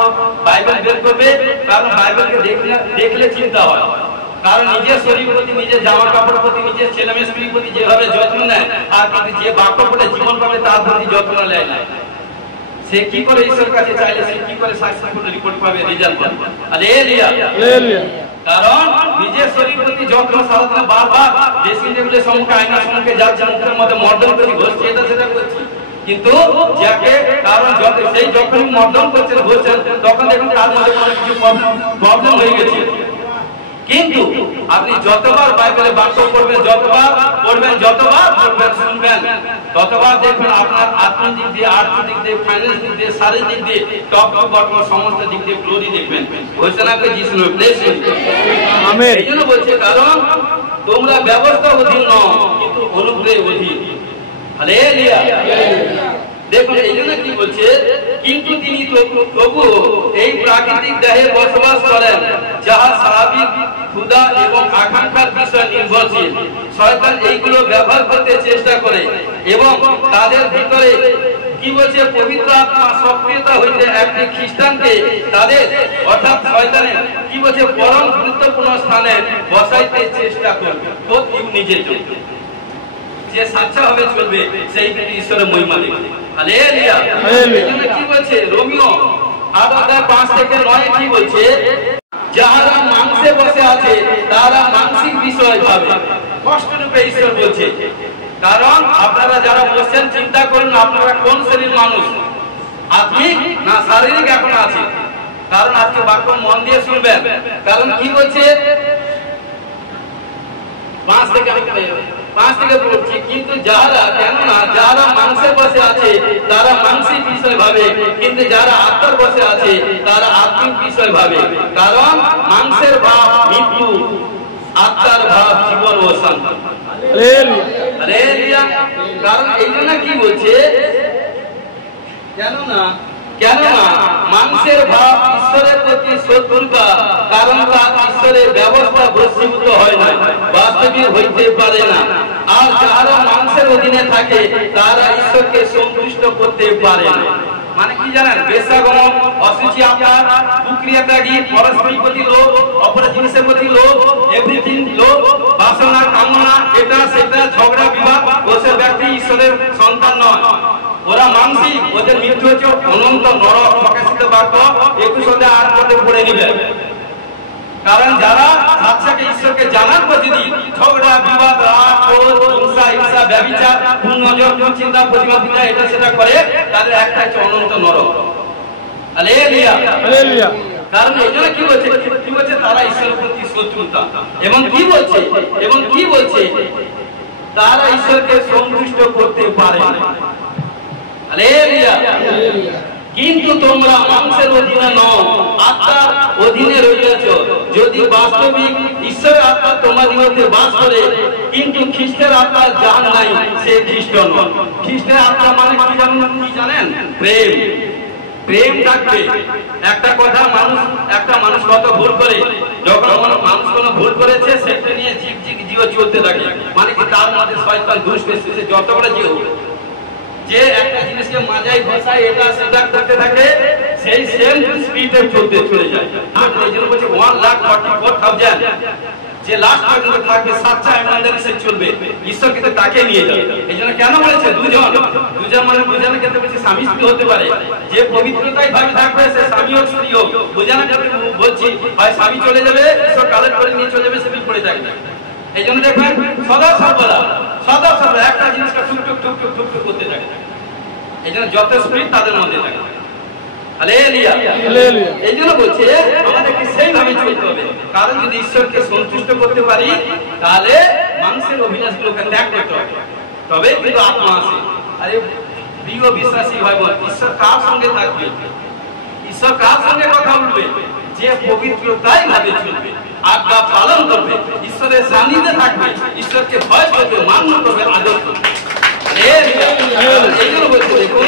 বাইবেল বের করবে, কারণ বাইবেলকে দেখলে চিন্তা হয়। কারণ নিজের শরীর প্রতি, নিজের জামা কাপড় প্রতি, নিজের ছেলে মেয়ে স্ত্রীর প্রতি যেভাবে যত্ন নেয়, আর কিন্তু যে বাক্য পড়ে জীবন পাবে তার প্রতি যত্ন নেয় না। সে কি করে ঈশ্বরের কাছে চাইলে সে কি করে সাকসেসফুল রিপোর্ট পাবে, রেজাল্ট পাবে। হালেলুয়া। কারণ নিজের শরীর প্রতি যত্ন সারাদিন বারবার ড্রেসিং টেবিলের সম্মুখে আয়নার সম্মুখে যাচ্ছে, মুখের মধ্যে মর্দন করে ঘষছে, এটা সেটা করছে, কিন্তু যাকে কারণ সেই যখন মর্দন করছেন ঘষছেন তখন দেখুন তার মধ্যে কোনো কিছু প্রবলেম হয়ে গেছে। কিন্তু আপনি যতবার বাইবেলে বাক্য পড়বেন, যতবার পড়বেন, যতবার পড়বেন শুনবেন, ততবার দেখবেন আপনার আত্মিক দিক দিয়ে, আর্থিক দিক দিয়ে, ফাইন্যান্স দিক দিয়ে, শারীরিক দিক দিয়ে, টপ বর্তমান সমস্ত দিক দিয়ে গ্লোরি দেখবেন। ঘোষণাকে যিশু প্লেস আমেন। এই জন্য বলছে কারণ তোমরা ব্যবস্থা অধীন নও কিন্তু অনুগ্রহে অধীন। হালেলুয়া। দেখুন এই জন্য কি বলছে, কিন্তু তিনি তবু এই প্রাকৃতিক দেহে বসবাস করেন যাহা স্বাভাবিক ক্ষুধা এবং আকাঙ্ক্ষার বিষয় নির্ভরশীল। শয়তান এইগুলো ব্যবহার করতে চেষ্টা করে এবং তাদের ভিতরে কি বলছে পবিত্র আত্মা সক্রিয়তা হইতে একটি খ্রিস্টানকে তাদের অর্থাৎ শয়তানের কি বলছে পরম গুরুত্বপূর্ণ স্থানে বসাইতে চেষ্টা করবে। খুব নিজের জন্য যে সাচ্চা হবে চলবে সেই কিন্তু ঈশ্বরের মহিমা দেখবে। হালেলুয়া। এজন্য কি বলছে রোমিও 8:5-9 কি বলছে, যাহারা মাংসে বসে আছে তারা মানসিক বিষয় ভাবে। কষ্ট রূপে ঈশ্বর বলছে, কারণ আপনারা যারা বসেন চিন্তা করুন আপনারা কোন শ্রেণীর মানুষ, আত্মিক না শারীরিক এখন আছে। কারণ আজকে বাক্য মন দিয়ে শুনবেন, কারণ কি বলছে 5 থেকে বলছি, কিন্তু যারা কেননা যারা মাংসে বসে আছে তারা মানসিক বিষয় ভাবে, কিন্তু যারা আত্মার বসে আছে তারা আত্মিক বিষয় ভাবে। কারণ মাংসের ভাব মৃত্যু, আত্মার ভাব জীবন ও শান্তি। হালেলুয়া। কারণ এই জন্য কি বলছে, কেননা মাংসের ভাব ঈশ্বরের প্রতি শত্রুতা, কারণ তা ঈশ্বরের ব্যবস্থা বশীভূত হয় না, বাস্তবিক হইতে পারে না। আর যারা মাংসের অধীনে থাকে তারা ঈশ্বরকে সন্তুষ্ট করতে পারে না। মানে কি জানেন, বেশ্যাগমন, অশুচি আচার, কুক্রিয়াত্যাগী, পরস্পরের প্রতি লোভ, অপরের জিনিসের প্রতি লোভ, এভরিথিং লোভ, বাসনা, কামনা, এটা সেটা, ঝগড়া বিবাদ, ওসব ব্যক্তি ঈশ্বরের সন্তান নয়। ওরা মানসিক, ওদের মৃত্যু হচ্ছে অনন্ত নরক। প্রকাশিত বাক্য 21:8 পড়ে নিবেন। কারণ যারা সাচ্চাকে ঈশ্বরকে জানার প্রতিদিন ঝগড়া বিবাদ, রাগ, ক্রোধ, হিংসা, ঈর্ষা, ব্যভিচার, কুনজর, কুচিন্তা, প্রতিমা পূজা, এটা সেটা করে, তাদের একটা হচ্ছে অনন্ত নরক। হালেলুয়া। হালেলুয়া। কারণ এই জন্য কি বলছে তারা ঈশ্বরের প্রতি শত্রুতা, এবং কি বলছে তারা ঈশ্বরকে সন্তুষ্ট করতে পারে না। হালেলুয়া। কিন্তু তোমরা মাংসের অধীনে নও, আত্মার অধীনে রইয়াছ। যদি বাস্তবিক ঈশ্বরের আত্মা তোমাদের মধ্যে বাস করে, কিন্তু খ্রিস্টের আত্মা যার নাই সে খ্রিস্ট নয়। খ্রিস্টের আত্মা মানে কি জানেন? প্রেম। প্রেম থাকবে। একটা কথা, একটা মানুষ কত ভুল করে, যখন মানুষ কোনো ভুল করেছে সেটা নিয়ে জীব চলতে থাকে, মানে কি তার মধ্যে শয়তান ঘুষ পেয়েছে, যত বড় জীব যে একটা জিনিসকে মাজায় ঘষায় এটা সেটা করতে থাকে, সেই সেম স্পিডে চলে যায়। আর এই জন্য বলছে 1,44,000 যে লাস্ট পর্যন্ত থাকবে, সাচ্চা ইমানদারি সে চলবে, ঈশ্বর কিন্তু তাকে নিয়ে যাবে। এই জন্য কেন বলেছে দুজন মানে দুজনের ক্ষেত্রে বলছে স্বামী স্ত্রী হতে পারে। যে পবিত্রতাই ভাবে থাকবে সে স্বামী হোক স্ত্রী হোক, বোঝানোর ক্ষেত্রে বলছি হয় স্বামী চলে যাবে, ঈশ্বর কালেক্ট করে নিয়ে চলে যাবে, স্ত্রী পড়ে থাকবে। এই জন্য দেখবেন সদা সর্বদা একটা জিনিসটা টুক করতে থাকে। এই জন্য যত স্পিড তাদের মধ্যে থাকে। হালেলুয়া। হালেলুয়া। এই জন্য বলছে আমাদেরকে সেইভাবে চলতে হবে। কারণ যদি ঈশ্বরকে সন্তুষ্ট করতে পারি তাহলে মাংসের অভিলাষগুলোকে ত্যাগ করতে হবে, তবে কিন্তু আত্মা আসে। আরে প্রিয় বিশ্বাসী ভাই বোন, ঈশ্বর কার সঙ্গে থাকবে? ঈশ্বর কার সঙ্গে কথা বলবে? যে পবিত্রতাই ভাবে চলবে, আজ্ঞা পালন করবে, ঈশ্বরের সান্নিধ্যে থাকবে, ঈশ্বরকে ভয় করবে, মান্য করবে, আদর করবে। এই জন্য বলছে দেখুন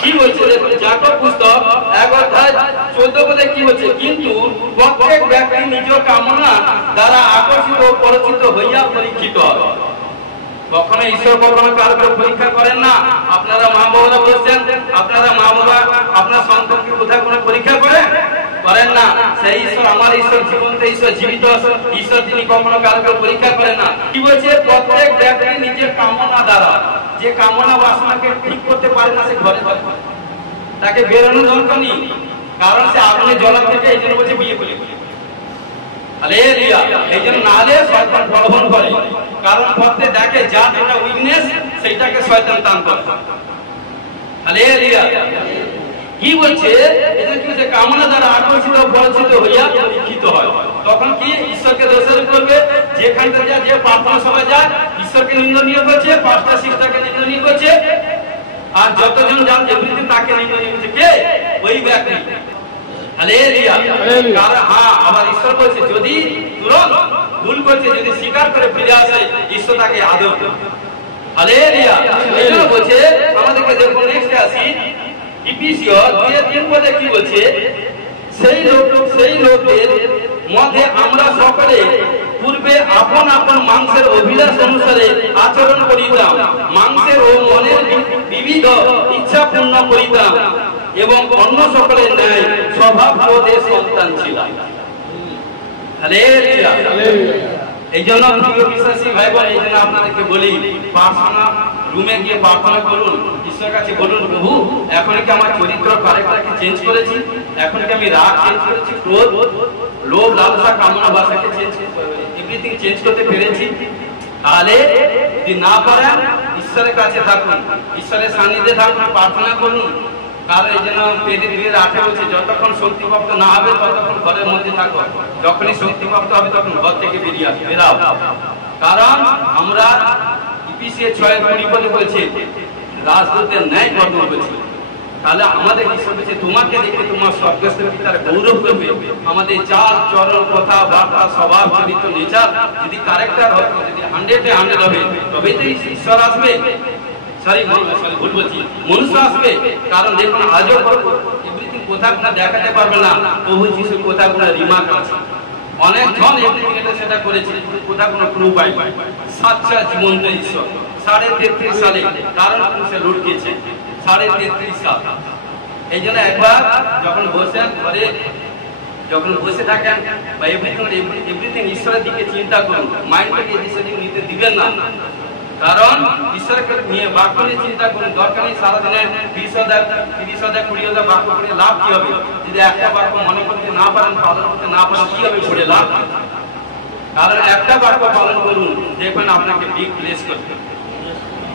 কি বলছে, দেখুন যাকব পুস্তক 1:14 কি বলছে, কিন্তু প্রত্যেক ব্যক্তি নিজ কামনা দ্বারা আকর্ষিত ও পরিচিত হইয়া পরীক্ষিত হয়। কখনো ঈশ্বর কখনো কারো পরীক্ষা করেন না। আপনারা মা বাবারা বলছেন, আপনারা মা বাবা আপনার সন্তানকে কোথায় কোনো পরীক্ষা করেন না। সেই ঈশ্বর, আমার ঈশ্বর জীবন্ত ঈশ্বর, জীবিত ঈশ্বর, তিনি কখনো কারো পরীক্ষা করেন না। কি বলছে, প্রত্যেক ব্যক্তি নিজের কামনা দ্বারা, যে কামনা বাসনাকে ঠিক করতে পারে না সে ঘরে তাকে বেরোনো দরকার নেই, কারণ সে আগুনে জ্বলা থেকে এই জন্য বলছে বিয়ে করে। হালেলুয়া। এই জন্য না হলে শয়তান প্রলোভন করে, কারণ করতে দেখে যার যেটা উইকনেস সেইটাকে শয়তান টান করে। হালেলুয়া। কি বলছে? এটা কি যে কামনা দ্বারা আকর্ষিত পরিচিত হইয়া পরীক্ষিত হয়, তখন কি ঈশ্বরকে দোষারোপ করবে? যেখান থেকে যে প্রার্থনা সভায় যায় ঈশ্বরকে নিন্দনীয় করছে, পাঁচটা শিষ্টাকে নিন্দনীয় করছে, আর যতজন যান এমনিতে তাকে নিন্দনীয় করছে। কে? ওই ব্যক্তি। হালেলুয়া। কারণ হ্যাঁ, আবার ঈশ্বর বলছে যদি তুরন্ত ভুল করছে, যদি স্বীকার করে ফিরে আসে, ঈশ্বর তাকে আদর করবে। হালেলুয়া। এই জন্য বলছে আমাদেরকে, দেখুন নেক্সটে আসি, ইফিসীয় 2:3 পদে কি বলছে? সেই লোকদের মধ্যে আমরা সকলে পূর্বে আপন আপন মাংসের অভিলাষ অনুসারে আচরণ করিতাম, মাংসের ও মনের বিবিধ ইচ্ছা পূর্ণ করিতাম এবং অন্য সকলের ন্যায় স্বভাব ক্রোধের সন্তান ছিলাম। হালেলুয়া। এই জন্য প্রিয় বিশ্বাসী ভাই বোন, এই জন্য আপনাদেরকে বলি, প্রার্থনা রুমে গিয়ে প্রার্থনা করুন, ঈশ্বরের কাছে বলুন, প্রভু এখন কি আমার চরিত্র ক্যারেক্টারকে চেঞ্জ করেছি, এখন কি আমি রাগ চেঞ্জ করেছি, ক্রোধ, লোভ, লালসা, কামনা, বাসনাকে এভরিথিং চেঞ্জ করতে পেরেছি? তাহলে যদি না পারেন ঈশ্বরের কাছে থাকুন, ঈশ্বরের সান্নিধ্যে থাকুন, প্রার্থনা করুন। কারণ এই জন্য পেদের 2:8 বলছে, যতক্ষণ শক্তিপ্রাপ্ত না হবে ততক্ষণ ঘরের মধ্যে থাকো, যখনই শক্তিপ্রাপ্ত হবে তখন ঘর থেকে বেরাও। কারণ আমরা ইফিসীয় 6:20 পদে বলছে রাজদূতের ন্যায় কর্ম করছি। তাহলে আমাদের ঈশ্বর বলছে তোমাকে দেখে তোমার স্বর্গস্থ পিতার গৌরব করবে। আমাদের চাল চরণ, কথা বার্তা, স্বভাব, চরিত্র, নেচার যদি ক্যারেক্টার হবে, যদি 100-এ 100 হবে, তবেই তো ঈশ্বর আসবে। ভুল বলছি, মনুষ্য আসবে। কারণ দেখুন আজও এভরিথিং কোথাও দেখাতে পারবে না প্রভু যিশু কোথাও কোনো রিমার্ক আছে, অনেক জন এভরিথিং এটা সেটা করেছে, কোথাও কোনো প্রুফ পাই। সাচ্চা জীবন্ত ঈশ্বর 33.5 সালে কারণ সে লুটকেছে 33.5 সাল। এই জন্য একবার যখন বসেন ঘরে, যখন বসে থাকেন বা এভরিথিং ঈশ্বরের দিকে চিন্তা করুন, মাইন্ডটাকে এদিক সেদিক নিতে দিবেন না। কারণ ঈশ্বরকে নিয়ে বাক্য নিয়ে চিন্তা করুন, দরকার নেই সারাদিনে 20,000, 30,000, 20,000 বাক্য পড়ে লাভ কি হবে? যদি একটা বাক্য মনে করতে না পারেন, পালন করতে না পারেন, কি হবে পড়ে লাভ? কারণ একটা বাক্য পালন করুন, দেখবেন আপনাকে বিগ ব্লেস করবে।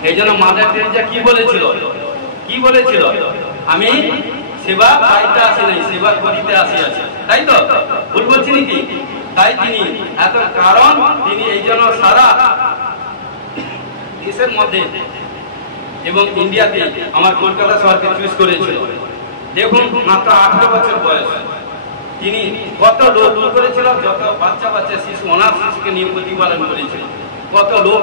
এই জন্য মাদার টেরেসা কি বলেছিল? আমি সেবা পাইতে আসি নাই, সেবা করিতে আসিয়াছি। তাই তো? ভুল বলছি নাকি? তাই তিনি এত, কারণ তিনি এই জন্য সারা দেশের মধ্যে এবং ইন্ডিয়াতে আমার কলকাতা শহরকে চুজ করেছিল। দেখুন মাত্র 18 বছর বয়স, তিনি কত লোক করেছিল, যত বাচ্চা শিশু, অনাথ শিশুকে নিয়ে প্রতিপালন করেছিল, কত লোক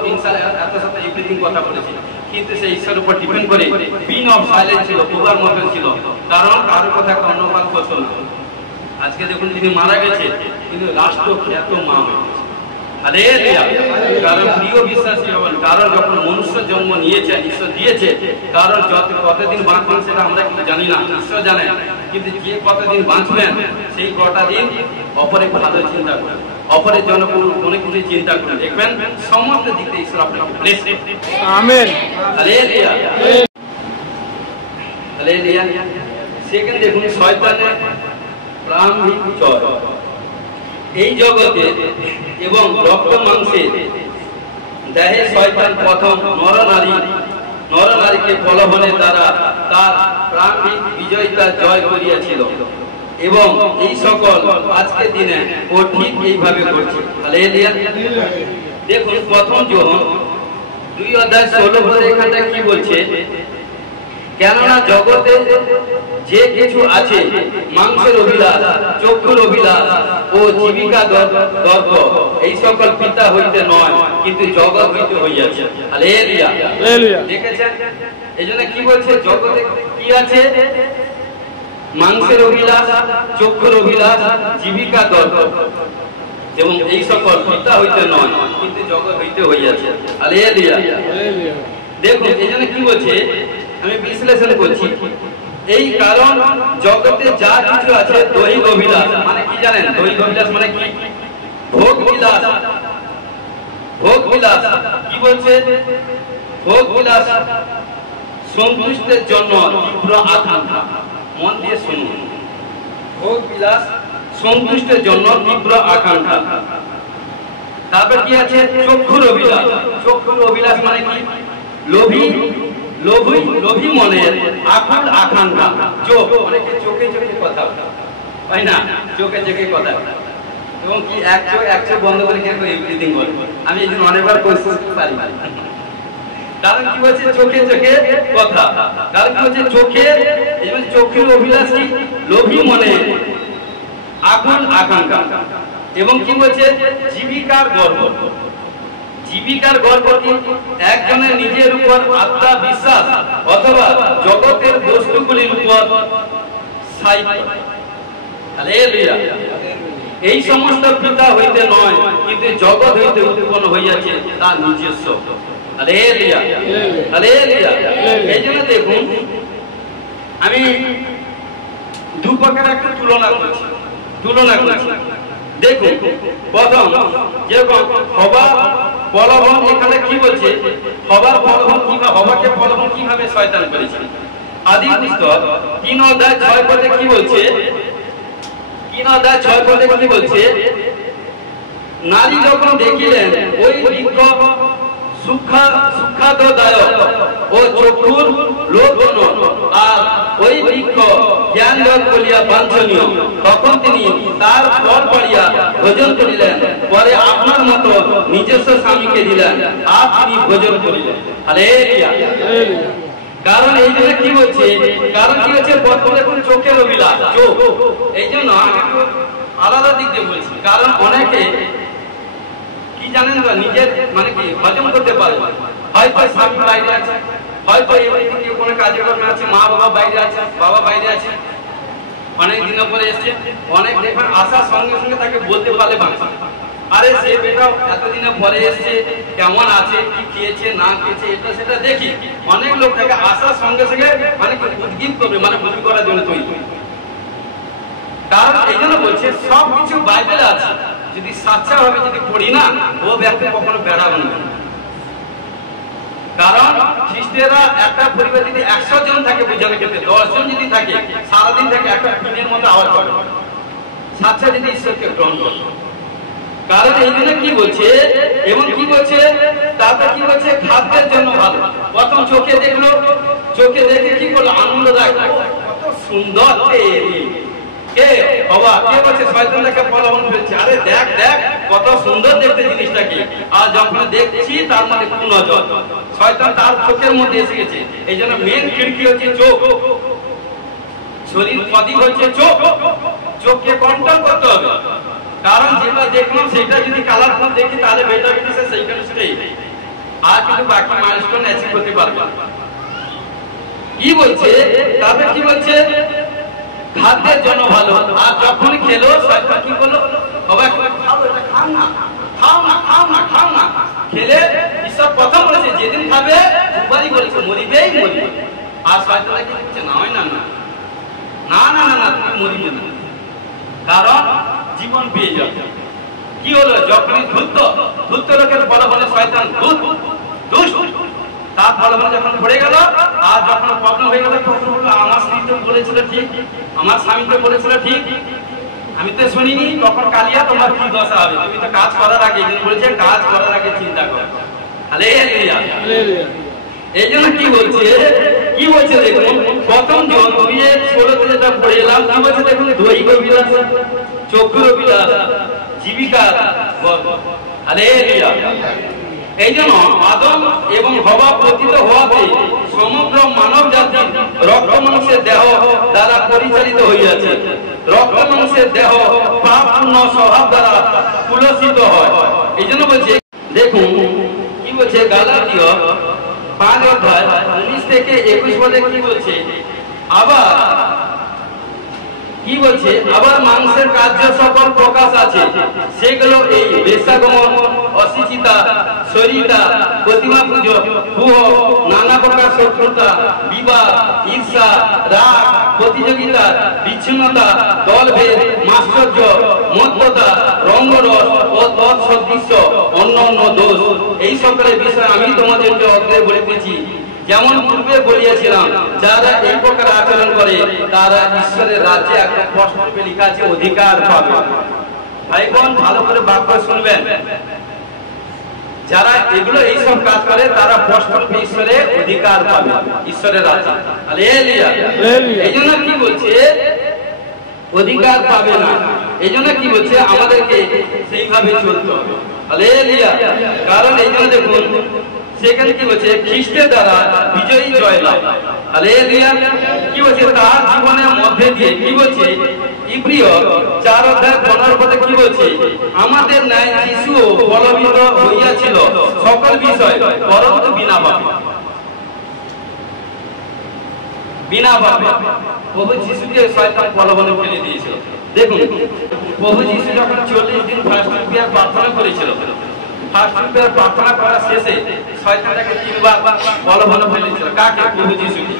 এত সাথে এভরিথিং কথা বলেছিল। কিন্তু সে ঈশ্বরের উপর ডিপেন্ড করে পিন অফ সাইলেন্স ছিল, বুবার মতন ছিল, কারণ কারো কথা কর্ণপাত করতো না। আজকে দেখুন তিনি মারা গেছে, কিন্তু রাষ্ট্র খ্যাত মা হয়েছে। কারণ প্রিয় বিশ্বাসী হবেন, কারণ যখন মনুষ্য জন্ম নিয়েছে, ঈশ্বর দিয়েছে, কারণ কতদিন বাঁচবেন সেটা আমরা কিন্তু জানি না, ঈশ্বর জানেন। কিন্তু যে কতদিন বাঁচবেন সেই কটা দিন অপরে ভালো চিন্তা করেন, অপরের জন্য অনেক কিছু চিন্তা করেন, দেখবেন সমস্ত দিক থেকে ঈশ্বর আপনাকে ব্লেস করবে। আমেন। হালেলুয়া। হালেলুয়া। সেখানে দেখুন শয়তানের প্রাণহীন জয় এই জগতে এবং রক্ত মাংসে দেহে শয়তান প্রথম নরনারীকে প্রলোভনের দ্বারা তার প্রাণহীন বিজয়িতা জয় করিয়াছিল এবং এই সকল আজকের দিনে ও ঠিক এইভাবে করছে। হালেলুয়া। দেখুন প্রথম যোহন 2:16 এখানটা কি বলছে? কেননা জগতে যে কিছু আছে, মাংসের অভিলাষ, চক্ষুর অভিলাষ ও জীবিকা দর্প, এই সকল পিতা হইতে নয়, কিন্তু জগৎ হইতে হইয়াছে। হালেলুয়া। দেখেছেন? এই জন্য কি বলছে? জগতে কি আছে? মাংসের অভিলাষ, চক্ষুর অভিলাষ, জীবিকা দর্প, এবং এই সকল পিতা হইতে নয়, কিন্তু জগৎ হইতে হইয়াছে। হালেলুয়া। দেখুন এই জন্য কি বলছে, আমি বিশ্লেষণ করছি। এই কারণ জগতে যা কিছু আছে, দৈহিক অভিলাষ মানে কি জানেন? দৈহিক অভিলাষ মানে কি? ভোগ বিলাস। ভোগ বিলাস কি বলছে? ভোগ বিলাস সন্তুষ্টের জন্য তীব্র আকাঙ্ক্ষা। মন দিয়ে শুনুন। ভোগ বিলাস সন্তুষ্টের জন্য তীব্র আকাঙ্ক্ষা। তারপর কি আছে? চক্ষুর অভিলাষ। চক্ষুর অভিলাষ মানে কি? লোভী লোভী লোভী মনের আকুল আকাঙ্ক্ষা। চোখ অনেকে চোখে চোখে কথা, তাই না? চোখে চোখে কথা এবং কি এক চোখ বন্ধ করে এভরিথিং বলে। আমি এই জন্য অনেকবার করতে পারি। কারণ কি বলছে? চোখে চোখে কথা। কারণ কি বলছে? চোখে চোখের অভিলাষ কি? লোভী মনে আকুল আকাঙ্ক্ষা। এবং কি বলছে? জীবিকার গর্ব। জীবিকার গর্ব কি? একজনের নিজের উপর আত্মবিশ্বাস অথবা জগতের বস্তুগুলির উপর এই সমস্ত পিতা হইতে নয়, কিন্তু জগৎ হইতে উৎপন্ন হইয়াছে তার নিজস্ব। এই জন্য দেখুন, আমি দু প্রকার একটা তুলনা করছি। দেখুন, প্রথম যেরকম হবা প্রলোভন, এখানে কি বলছে? হবার প্রলোভন কিভাবে, হবাকে প্রলোভন কিভাবে শয়তান করেছে? আদি পুস্তক 3 অধ্যায় 6 পদে কি বলছে? 3 অধ্যায় 6 পদে কি বলছে? নারী যখন দেখিলেন ওই বৃক্ষ সুখাদদায়ক ও চক্ষুর লোভন, আর ওই বৃক্ষ জ্ঞানদায়ক বলিয়া বাঞ্ছনীয়, তখন তিনি তার ফল পাড়িয়া ভোজন করিলেন। পরে আপনার মতো নিজস্ব স্বামীকে দিলেন, আর তিনি ভোজন করিলেন। হালেলুয়া। কারণ এই জন্য কি বলছে? কারণ কি হচ্ছে? বর্তমানে কোন চোখের অভিলাষ, চোখ। এই জন্য আলাদা দিক দিয়ে বলছি। কারণ অনেকে কি জানেন না, নিজের মানে কি হজম করতে পারে। হয়তো স্বামী বাইরে আছে, হয়তো কেউ কোনো কাজকর্মে আছে, মা বাবা বাইরে আছে, বাবা বাইরে আছে, অনেক দিন পরে এসছে, অনেক দেখবেন আসার সঙ্গে সঙ্গে তাকে বলতে পারলে বাঁচা, আরে সে বেটা এতদিন পরে এসছে, কেমন আছে, কি খেয়েছে না খেয়েছে, এটা সেটা দেখি। অনেক লোক থাকে আসার সঙ্গে সঙ্গে মানে উদ্গীত করবে, মানে বুদ্ধি করার জন্য তৈরি। কারণ এই জন্য বলছে সবকিছু বাইবেলে আছে, যদি সাচ্চা ভাবে যদি পড়ি না, ও ব্যক্তি কখনো বেড়াবে না। কারণ খ্রিস্টেরা একটা পরিবার যদি 100 জন থাকে বোঝানোর ক্ষেত্রে, 10 জন যদি থাকে, সারাদিন থাকে একটা দিনের মধ্যে আওয়াজ করে সাচ্চা যদি ঈশ্বরকে গ্রহণ করে। কারণ এই জন্য কি বলছে, এবং কি বলছে, তারপর কি বলছে? খাদ্যের জন্য ভালো। প্রথম চোখে দেখলো, চোখে দেখে কি করলো? আনন্দ দেখলো, কত সুন্দর কে বাবা, কে বলছে? শয়তানকে প্রলোভন ফেলছে, আরে দেখ দেখ কত সুন্দর দেখতে জিনিসটাকে। আর যখন দেখছি তার মধ্যে কোন নজর, শয়তান তার চোখের মধ্যে এসে গেছে। এই জন্য মেন খিড়কি হচ্ছে চোখ, শরীর প্রদীপ হচ্ছে চোখ। চোখকে কন্ট্রোল করতে হবে। কারণ যেটা দেখলাম সেটা যদি কালারফুল দেখি, তাহলে বেটার জিনিস সেইখানে সেটাই, আর কিন্তু বাকি মাইলস্টোন অ্যাচিভ করতে পারবে। কি বলছে? তারপরে কি বলছে? খাদ্যের জন্য ভালো। আর যখন খেলো, শয়তান কি করলো? বাবা খাও, এটা খাও না, খাও না, খাও না, খাও না। খেলে ঈশ্বর প্রথম বলেছে যেদিন খাবে দুবারই বলেছে মরিবেই মরিবে। আর শয়তান কি বলছে? না হয় না, না না না না না, তুমি মরিবে না, কারণ জীবন পেয়ে যাবে। কি হলো? যখনই ধূর্ত লোকের বলে শয়তান দুষ্ট, তার ফলে যখন পড়ে গেল, আর যখন প্রবলেম হয়ে গেল, তখন বললো আমার স্ত্রী তো বলেছিল ঠিক, আমার স্বামী তো বলেছিল ঠিক, আমি তো শুনিনি। তখন কালিয়া তোমার কি দশা হবে? তুমি তো কাজ করার আগে, বলেছে কাজ করার আগে চিন্তা করো। এই জন্য কি বলছে? কি বলছে দেখুন, প্রথম জন 2:16 যেটা পড়ে এলাম, কি বলছে দেখুন? দৈহিক অভিলাষ, চক্ষুর অভিলাষ, জীবিকার গর্ব। এই জন্য আদম এবং হওয়া পতিত হওয়াতে সমগ্র মানব জাতির রক্ত মাংসের দেহ দ্বারা পরিচালিত হইয়াছে। রক্ত মাংসের দেহ পাপপূর্ণ স্বভাব দ্বারা কুলসিত হয়। এই জন্য বলছে দেখুন কি বলছে, গালাতীয় 5 অধ্যায় 19 থেকে 21 পদে কি বলছে? আবার কি বলছে? আবার মাংসের কার্য সকল প্রকাশ আছে, সেগুলো এই বেশ্যাগমন, অশুচিতা, শরীরতা, প্রতিমা পুজো, ভুহ, নানা প্রকার শত্রুতা, বিবাদ, ঈর্ষা, রাগ, প্রতিযোগিতা, বিচ্ছিন্নতা, দলভেদ, মাশ্চর্য, মদ্যতা, রঙ্গরস ও তৎসদৃশ্য অন্য অন্য দোষ, এই সকলের বিষয়ে আমি তোমাদেরকে অগ্রে বলিতেছি। যেমন পূর্বে বলিয়েছিলাম, যারা এই প্রকার আচরণ করে তারা ঈশ্বরের রাজ্যে একটা স্পষ্ট লেখা আছে অধিকার পাবে। ভাই বোন ভালো করে বাক্য শুনবেন, যারা এগুলো এইসব কাজ করে তারা স্পষ্ট ঈশ্বরের অধিকার পাবে, ঈশ্বরের রাজ্যে। হালেলুয়া। এই জন্য কি বলছে অধিকার পাবে না, এই জন্য কি বলছে আমাদেরকে সেইভাবে চলতে হবে। হালেলুয়া। কারণ এই জন্য দেখুন সেখানে কি বলছে খ্রিস্টের দ্বারা বিজয়ী জয়লাভ। হালেলুয়া। কি বলছে তার জীবনের মধ্যে দিয়ে কি বলছে ইব্রিয় 4 অধ্যায় 15 পদে কি বলছে আমাদের ন্যায় যিশুও বলবিত হইয়াছিল সকল বিষয় পরন্তু বিনা পাপে। বিনা পাপে প্রভু যিশুকে শয়তান প্রলোভনে ফেলে দিয়েছিল। দেখুন প্রভু যিশু যখন 40 দিন ফাস্টিং প্রেয়ার প্রার্থনা করেছিল, ফাস্টিং প্রেয়ার প্রার্থনা করার শেষে শয়তান তাকে 3 বার প্রলোভনে ফেলেছিল। কাকে? প্রভু যিশুকে।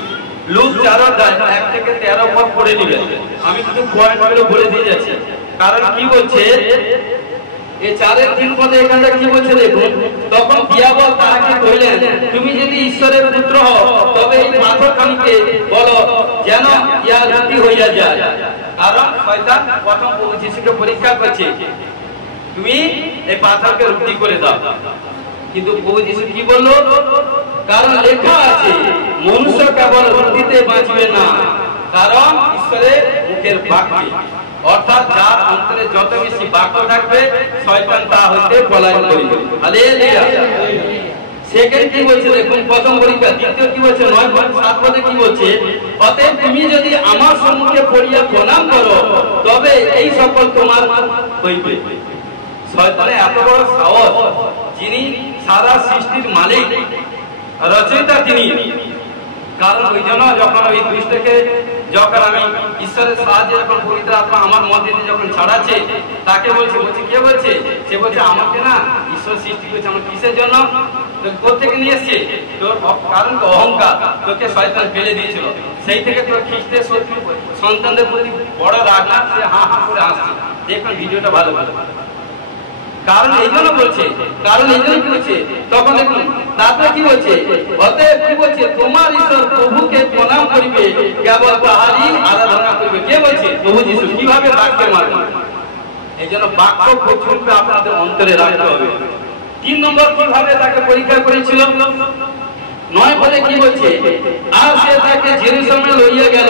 লুক 4 অধ্যায় 1 থেকে 13 পদ পড়ে নেবেন, আমি কিন্তু পয়েন্টগুলো বলে দিয়ে যাচ্ছি। কারণ কি বলছে এই 4-3 পদে এখানে কি বলছে দেখুন, তখন দিয়াবল তাহাকে কহিলেন তুমি যদি ঈশ্বরের পুত্র হও তবে এই পাথরখানিকে বলো যেন ইহা রুটি হইয়া যায়। কারণ শয়তান প্রথম প্রভু যিশুকে পরীক্ষা করছে, তুমি এই পাথরকে রুটি করে দাও। কিন্তু প্রভু যিশু কি বললো? কারণ লেখা আছে মনুষ্য কেবল রুটিতে বাঁচবে না, কারণ ঈশ্বরের মুখের বাক্যে। অর্থাৎ যার অন্তরে যত বেশি বাক্য থাকবে শয়তান তা হইতে পলায়ন করিবে। হালেলুয়া। সেকেন্ড কি বলছে দেখুন প্রথম পরীক্ষা। দ্বিতীয় কি বলছে 9-7 পদে কি বলছে অতএব তুমি যদি আমার সম্মুখে পড়িয়া প্রণাম করো তবে এই সকল তোমার হইবে। শয়তানের এত বড় সাহস, যিনি সারা সৃষ্টির মালিক রচয়িতা তিনি। কারণ ওই জন্য যখন ওই দুষ্টকে যখন আমি ঈশ্বরের সাহায্যে যখন পবিত্র আত্মা আমার মধ্যে যখন ছাড়াচ্ছে তাকে বলছে কে বলছে? সে বলছে আমাকে না ঈশ্বর সৃষ্টি করেছে আমার কিসের জন্য? কোথেকে নিয়ে এসছে? তোর কারণ তো অহংকার, তোকে শয়তান ফেলে দিয়েছিল। সেই থেকে তোর খ্রিস্টের শত্রু সন্তানদের প্রতি বড় রাগ লাগছে, হা হা করে আসছে। দেখুন ভিডিওটা ভালো ভালো। কারণ এই জন্য বলছে, কারণ এই জন্য কি বলছে তখন দেখুন তারপরে কি বলছে অতএব কি বলছে তোমার ঈশ্বর প্রভুকে প্রণাম করিবে কেবল তাহারই আরাধনা করিবে। কে বলছে? প্রভু যিশু। কিভাবে? বাক্যের মাধ্যমে। এই জন্য বাক্য প্রচুর আপনাদের অন্তরে রাখতে হবে। 3 নম্বর কিভাবে তাকে পরীক্ষা করেছিল 9 পদে কি বলছে আর সে তাকে জেরুজালেমে লইয়া গেল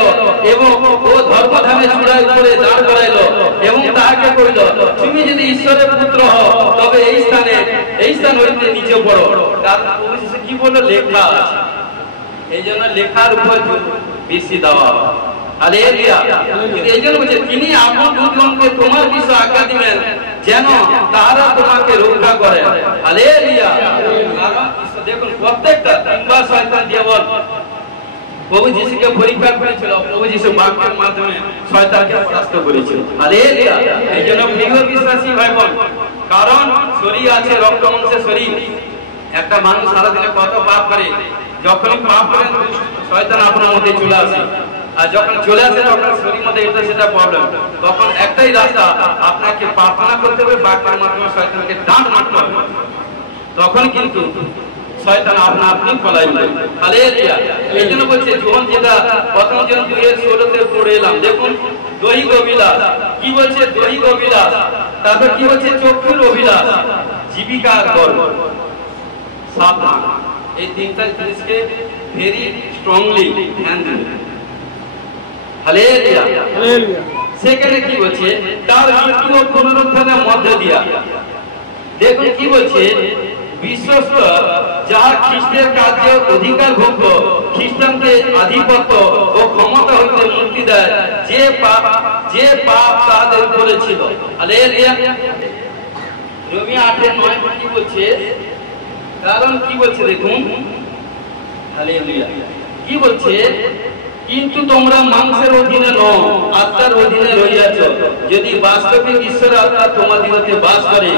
এবং ও ধর্মধামে চূড়ায় উপরে দাঁড় করাইল এবং তাহাকে কহিল তুমি যদি ঈশ্বরের পুত্র হও তবে এই স্থান হইতে নিচে পড়ো। কারণ প্রভু যিশু কি বলল? লেখা আছে। এই জন্য লেখার উপর বেশি দেওয়া। হালেলুয়া। এই জন্য বলছে তিনি আপন দূতগণকে তোমার বিষয়ে আজ্ঞা দিবেন যেন তাহারা তোমাকে রক্ষা করে। হালেলুয়া। কারণ দেখুন প্রত্যেকটা 3 বার শয়তান দিয়াবল প্রভু যিশুকে পরীক্ষা করেছিল, প্রভু যিশু বাক্যের মাধ্যমে শয়তানকে পরাস্ত করেছিল। হালেলুয়া। এই জন্য প্রিয় বিশ্বাসী ভাই বোন, কারণ শরীর আছে রক্ত মাংসের শরীর। একটা মানুষ সারাদিনে কত পাপ করে, যখনই পাপ করে শয়তান আপনার মধ্যে চলে আসে। আর যখন চলে আসে আপনার শরীর মধ্যে এটা সেটা প্রবলেম, তখন একটাই রাস্তা আপনাকে প্রার্থনা করতে হবে, বাক্যের মাধ্যমে শয়তানকে ডাঁট মারতে হবে। তখন কিন্তু শয়তান আপনি পলাইবে। হালেলুয়া। এই জন্য বলছে যখন যেটা প্রথম জন 2:16 পড়ে এলাম দেখুন দৈহিক অভিলাষ কি বলছে? দৈহিক অভিলাষ। তারপর কি বলছে? চক্ষুর অভিলাষ, জীবিকার গর্ব। সাবধান, এই 3টা জিনিসকে ভেরি স্ট্রংলি ধ্যান দিন। হালেলুয়া। হালেলুয়া। সেখানে কি বলছে? তার মৃত্যু ও পুনরুত্থানের মধ্য দিয়া দেখুন কি বলছে বিশ্বস্ত যাহা খ্রিস্টের কার্যে অধিকার ভোগ্য খ্রিস্টানকে আধিপত্য ও ক্ষমতা হইতে মুক্তি দেয় যে পাপ তাদের উপরে ছিল। হালেলুয়া। রোমী 8:9 কি বলছে? কারণ কি বলছে দেখুন, হালেলুয়া, কি বলছে? কিন্তু তোমরা মাংসের অধীনে নও, আত্মার অধীনে রহিয়াছ, যদি বাস্তবিক ঈশ্বরের আত্মা তোমাদিগতে বাস করে।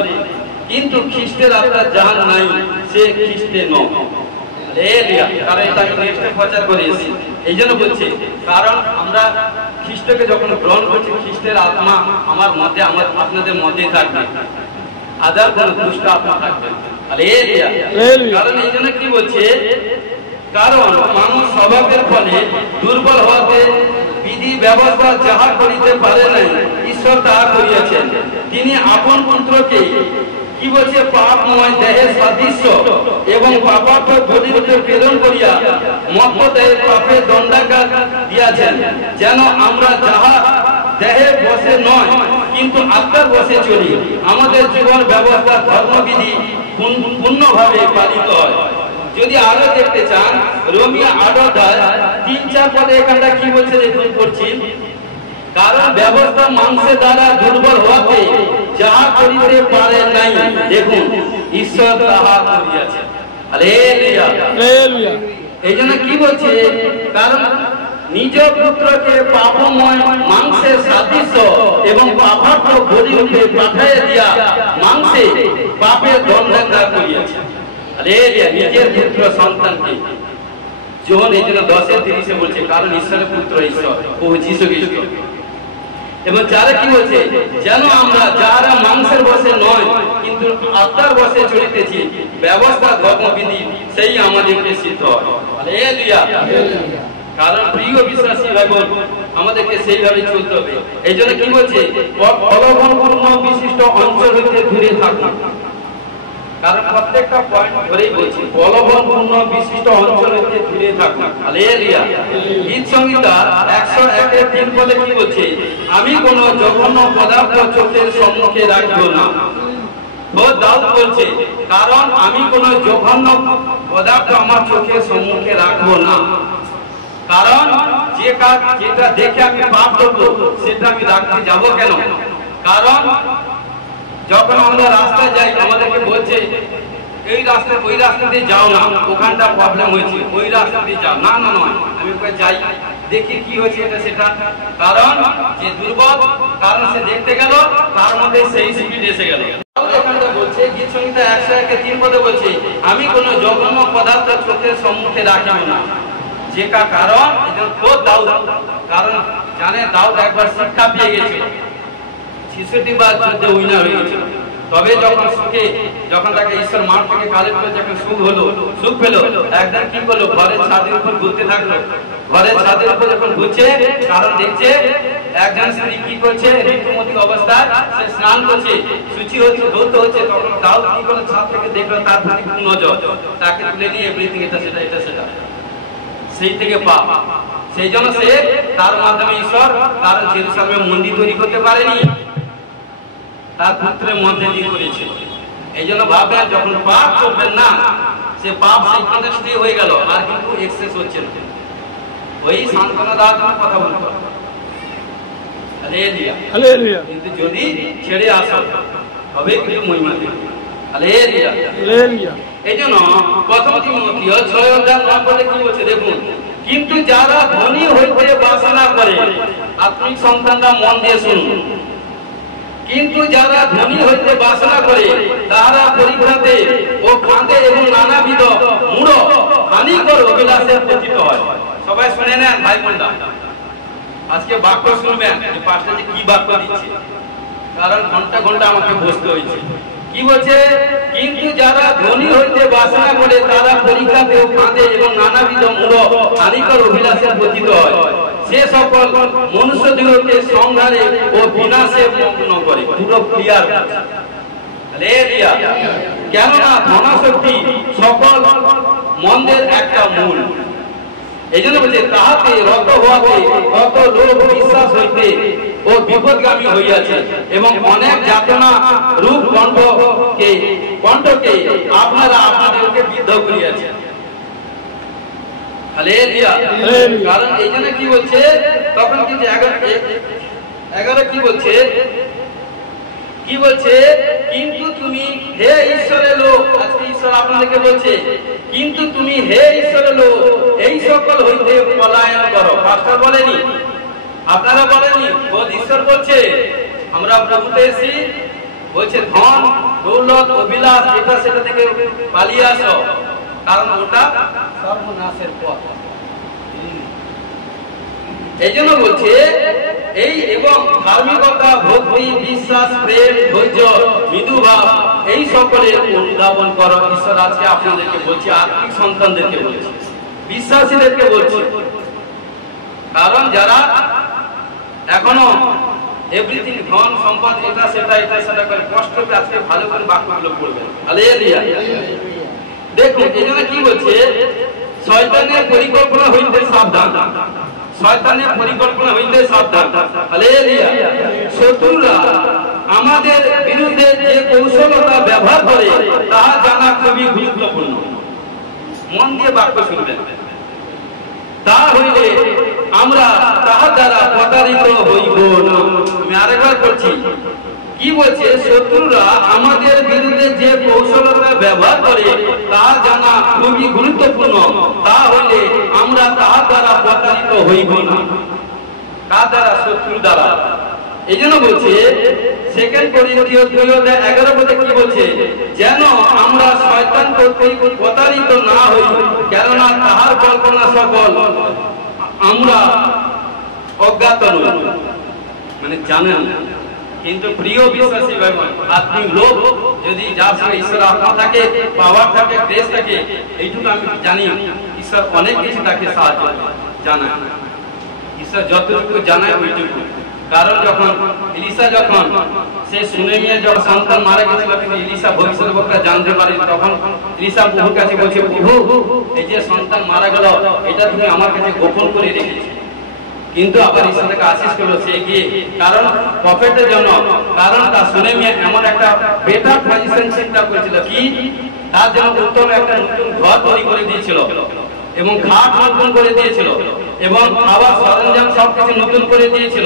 কিন্তু খ্রিস্টের আত্মা যাহার নাই সে খ্রিস্টে নয়। হালেলুয়া। কারণ এটা আমি নেক্সটে প্রচার করেছি। এই জন্য বলছি কারণ আমরা খ্রিস্টকে যখন গ্রহণ করছি খ্রিস্টের আত্মা আমার মধ্যে আপনাদের মধ্যে থাকবে, আদার কোন দুষ্ট আত্মা থাকবে। হালেলুয়া। কারণ এই জন্য কি বলছে কারণ মানুষ স্বভাবের ফলে দুর্বল হওয়াতে বিধি ব্যবস্থা যাহা করিতে পারে নাই ঈশ্বর তাহা করিয়াছেন। তিনি আপন পুত্রকে কি বলছে পাপময় দেহে সাদৃশ্য এবং পাপার্থ বলিরূপে প্রেরণ করিয়া মত্ত দেহে পাপের দণ্ডাঘাত দিয়াছেন, যেন আমরা যাহা দেহে বসে নয় কিন্তু আত্মার বসে চলি, আমাদের জীবন ব্যবস্থা ধর্মবিধি পূর্ণভাবে পালিত হয়। যদি আরো দেখতে চান রোমিও 8:3-4 পদে এখানটা কি বলছে দেখুন পড়ছি, কারণ ব্যবস্থা মানুষের দ্বারা দুর্বল হওয়াতে যাহা করিতে পারে নাই, দেখুন ঈশ্বর তাহা করিয়াছেন। Hallelujah hallelujah. এই জন্য কি বলছে, কারণ নিজ পুত্রকে পাপময় মাংসের সাদৃশ্য এবং পাপার্থ বলিরূপে পাঠাইয়া দিয়া মাংসে পাপের দণ্ডাঘাত করিয়াছে। হালেলুয়া। নিজের পুত্র সন্তানকে যোহন এই জন্য 10:30 বলছে, কারণ ঈশ্বরের পুত্র ঈশ্বর ও যীশু খ্রিস্ট। এবং যারা কি বলছে, যেন আমরা যারা মাংসের বসে নয় কিন্তু আত্মার বসে চলিতেছি, ব্যবস্থা ধর্মবিধি সেই আমাদেরকে সিদ্ধ হয়। হালেলুয়া। কারণ প্রিয় বিশ্বাসী ভাই বোন, আমাদেরকে সেইভাবে চলতে হবে। এই জন্য কি বলছে, প্রলোভনপূর্ণ বিশিষ্ট অঞ্চল হইতে দূরে থাকুন। কারণ প্রত্যেকটা পয়েন্ট ধরেই বলছি, প্রলোভনপূর্ণ বিশিষ্ট অঞ্চল হইতে দূরে থাকুন। হালেলুয়া। গীত সংহিতা 101:3 পদে কি বলছে, আমি কোন জঘন্য পদার্থ চোখের সম্মুখে রাখব না। দাউদ বলছে, কারণ আমি কোন জঘন্য পদার্থ আমার চোখের সম্মুখে রাখবো না। কারণ যে কাজ যেটা দেখে আমি পাপ করবো সেটা আমি রাখতে যাবো কেন? কারণ যখন আমরা রাস্তায় যাই আমাদেরকে বলছে এই রাস্তা ওই রাস্তা দিয়ে যাও না, ওখানটা প্রবলেম হয়েছে, ওই রাস্তা দিয়ে যাও না। না নয়, আমি ওখানে যাই, দেখি কি হয়েছে এটা সেটা। কারণ যে দুর্বল, কারণ সে দেখতে গেল তার মধ্যে সেই স্পিড এসে গেল। এখানটা বলছে গীত সংহিতা 101:3 পদে বলছে, আমি কোন জঘন্য পদার্থ চোখের সম্মুখে রাখিব না। যে কারণ দাউদ, কারণ জানে দাউদ একবার শিক্ষা পেয়ে গেছিল, 66 বার যুদ্ধে উইনার হয়ে গেছিল। তবে যখন সুখে, যখন তাকে ঈশ্বর মাঠ থেকে কালেক্ট করে যখন সুখ পেল, একদিন কি করলো, ঘরের ছাদের উপর ঘুরতে থাকলো। ঘরের ছাদের উপর যখন ঘুরছে, কারণ দেখছে একজন স্ত্রী কি করছে, ঋতুমতী অবস্থায় সে স্নান করছে, সূচি হচ্ছে, ধৌত হচ্ছে। তখন দাউদ কি করলো, ছাদ থেকে দেখলো তার প্রতি নজর, তাকে তুলে নিয়ে এভরিথিং এটা সেটা সেই থেকে পাপ। সেই জন্য সে তার মাধ্যমে ঈশ্বর তার জেরুসালেমে মন্দির তৈরি করতে পারেনি, তার পুত্রের মধ্যে দিয়ে করেছিল। এই জন্য ভাববেন যখন পাপ করবেন না, সে পাপ সেইখানে স্টে হয়ে গেল, আর কিন্তু এক্সেস হচ্ছে না। ওই সান্ত্বনা দেওয়ার জন্য কথা বলতে হবে। হালেলুয়া। কিন্তু যদি ছেড়ে আসো তবে কিন্তু মহিমা দেবে। Hallelujah hallelujah. এই জন্য প্রথম তিমোথেয় 6:9 পদে কি বলছে দেখুন, কিন্তু যারা ধনী হইতে বাসনা করে, আত্মিক সন্তানরা মন দিয়ে শুনুন, কিন্তু যারা ধনী হইতে বাসনা করে তারা পরীক্ষাতে ও কাঁদে এবং নানাবিধ মূঢ় হানিকর অভিলাষের পতিত হয়। সবাই শুনে নেন ভাই বোনরা, আজকে বাক্য শুনবেন যে পাস্টার কি বাক্য দিচ্ছে, কারণ ঘন্টা ঘন্টা আমাকে বসতে হয়েছে। কি বলছে, কিন্তু যারা ধনী হইতে বাসনা করে তারা পরীক্ষাতে ও কাঁদে এবং নানাবিধ মূঢ় হানিকর অভিলাষের পতিত হয়। সে সকল মনুষ্যদিগকে সংহারে ও বিনাশে মগ্ন করে। পুরো ক্লিয়ার। হালেলুয়া। কেননা ধনাসক্তি সকল মন্দের একটা মূল। এই জন্য বলছে, তাহাতে রত হওয়াতে কত লোক বিশ্বাস হইতে ও বিপদগামী হইয়াছে এবং অনেক যাতনা রূপ কণ্ঠকে আপনারা আপনাদেরকে বিদ্ধ করিয়াছেন। হালেলুয়া। কারণ এই জন্য কি বলছে, তখন কিন্তু 11 কি বলছে, কিন্তু তুমি হে ঈশ্বরের লোক, আজকে ঈশ্বর আপনাদেরকে বলছে, কিন্তু তুমি হে ঈশ্বরের লোক এই সকল হইতে পলায়ন করো। পাস্টার বলেনি, আপনারা বলেনি, খোদ ঈশ্বর বলছে। আমরা প্রভুতে এসেছি, বলছে ধন দৌলত অভিলাষ এটা সেটা থেকে পালিয়ে আসো, কারণ ওটা সর্বনাশের পথ। এই জন্য বলছে এই এবং ধার্মিকতা, ভক্তি, বিশ্বাস, প্রেম, ধৈর্য, মৃদুভাব এই সকলের অনুধাবন করো। ঈশ্বর আজকে আপনাদেরকে বলছে, আত্মিক সন্তানদেরকে বলছে, বিশ্বাসীদেরকে বলছি, কারণ যারা এখনো এভরিথিং ধন সম্পদ এটা সেটা করে কষ্ট করে আজকে ভালো করে বাক্যগুলো পড়বেন। হালেলুয়া। দেখুন এখানে কি বলছে, শয়তানের পরিকল্পনা হইতে সাবধান, শয়তানের পরিকল্পনা হইতে সাবধান। হালেলুয়া। শত্রুরা আমাদের বিরুদ্ধে যে কৌশলতা ব্যবহার করে তাহা জানা খুবই গুরুত্বপূর্ণ। মন দিয়ে বাক্য শুনবেন। তা হইলে আমরা তাহার দ্বারা প্রতারিত হইব না। আমি আরেকবার বলছি, কি বলছে, শত্রুরা আমাদের বিরুদ্ধে যে কৌশলতা ব্যবহার করে তা জানা খুবই গুরুত্বপূর্ণ। তা হইলে আমরা তাহার দ্বারা প্রতারিত হইব না। কার দ্বারা? শত্রু দ্বারা। এই জন্য বলছে সেকেন্ড করিন্থীয় 2:11 পদে কি বলছে, যেন আমরা শয়তান কর্তৃক প্রতারিত না হই, কেননা তাহার কল্পনা সকল আমরা অজ্ঞাত নই। মানে জানেন, কিন্তু প্রিয় বিশ্বাসী ভাই বোন, আত্মিক লোক যদি যার সঙ্গে ঈশ্বর আত্মা থাকে, পাওয়ার থাকে, গ্রেস থাকে, এইটুকু আমি জানি ঈশ্বর অনেক কিছু তাকে সাহায্য জানায়। ঈশ্বর যতটুকু জানায় ওইটুকু। কারণ যখন এলিসা যখন সে শুনে নিয়ে যখন সন্তান মারা গেছিল, কিন্তু এলিসা ভবিষ্যৎবক্তা জানতে পারে, তখন এলিসা প্রভুর কাছে বলছে, প্রভু এই যে সন্তান মারা গেল এটা তুমি আমার কাছে গোপন করে রেখেছো। কিন্তু আবার ঈশ্বরকে আশীষ করলো সে গিয়ে, কারণ প্রফেটের জন্য, কারণ তার শুনে নিয়ে এমন একটা বেটার পজিশন চিন্তা করেছিল, কি তার জন্য উত্তম একটা নতুন ঘর তৈরি করে দিয়েছিল, এবং খাট নতুন করে দিয়েছিল, এবং খাবার সরঞ্জাম সবকিছু নতুন করে দিয়েছিল,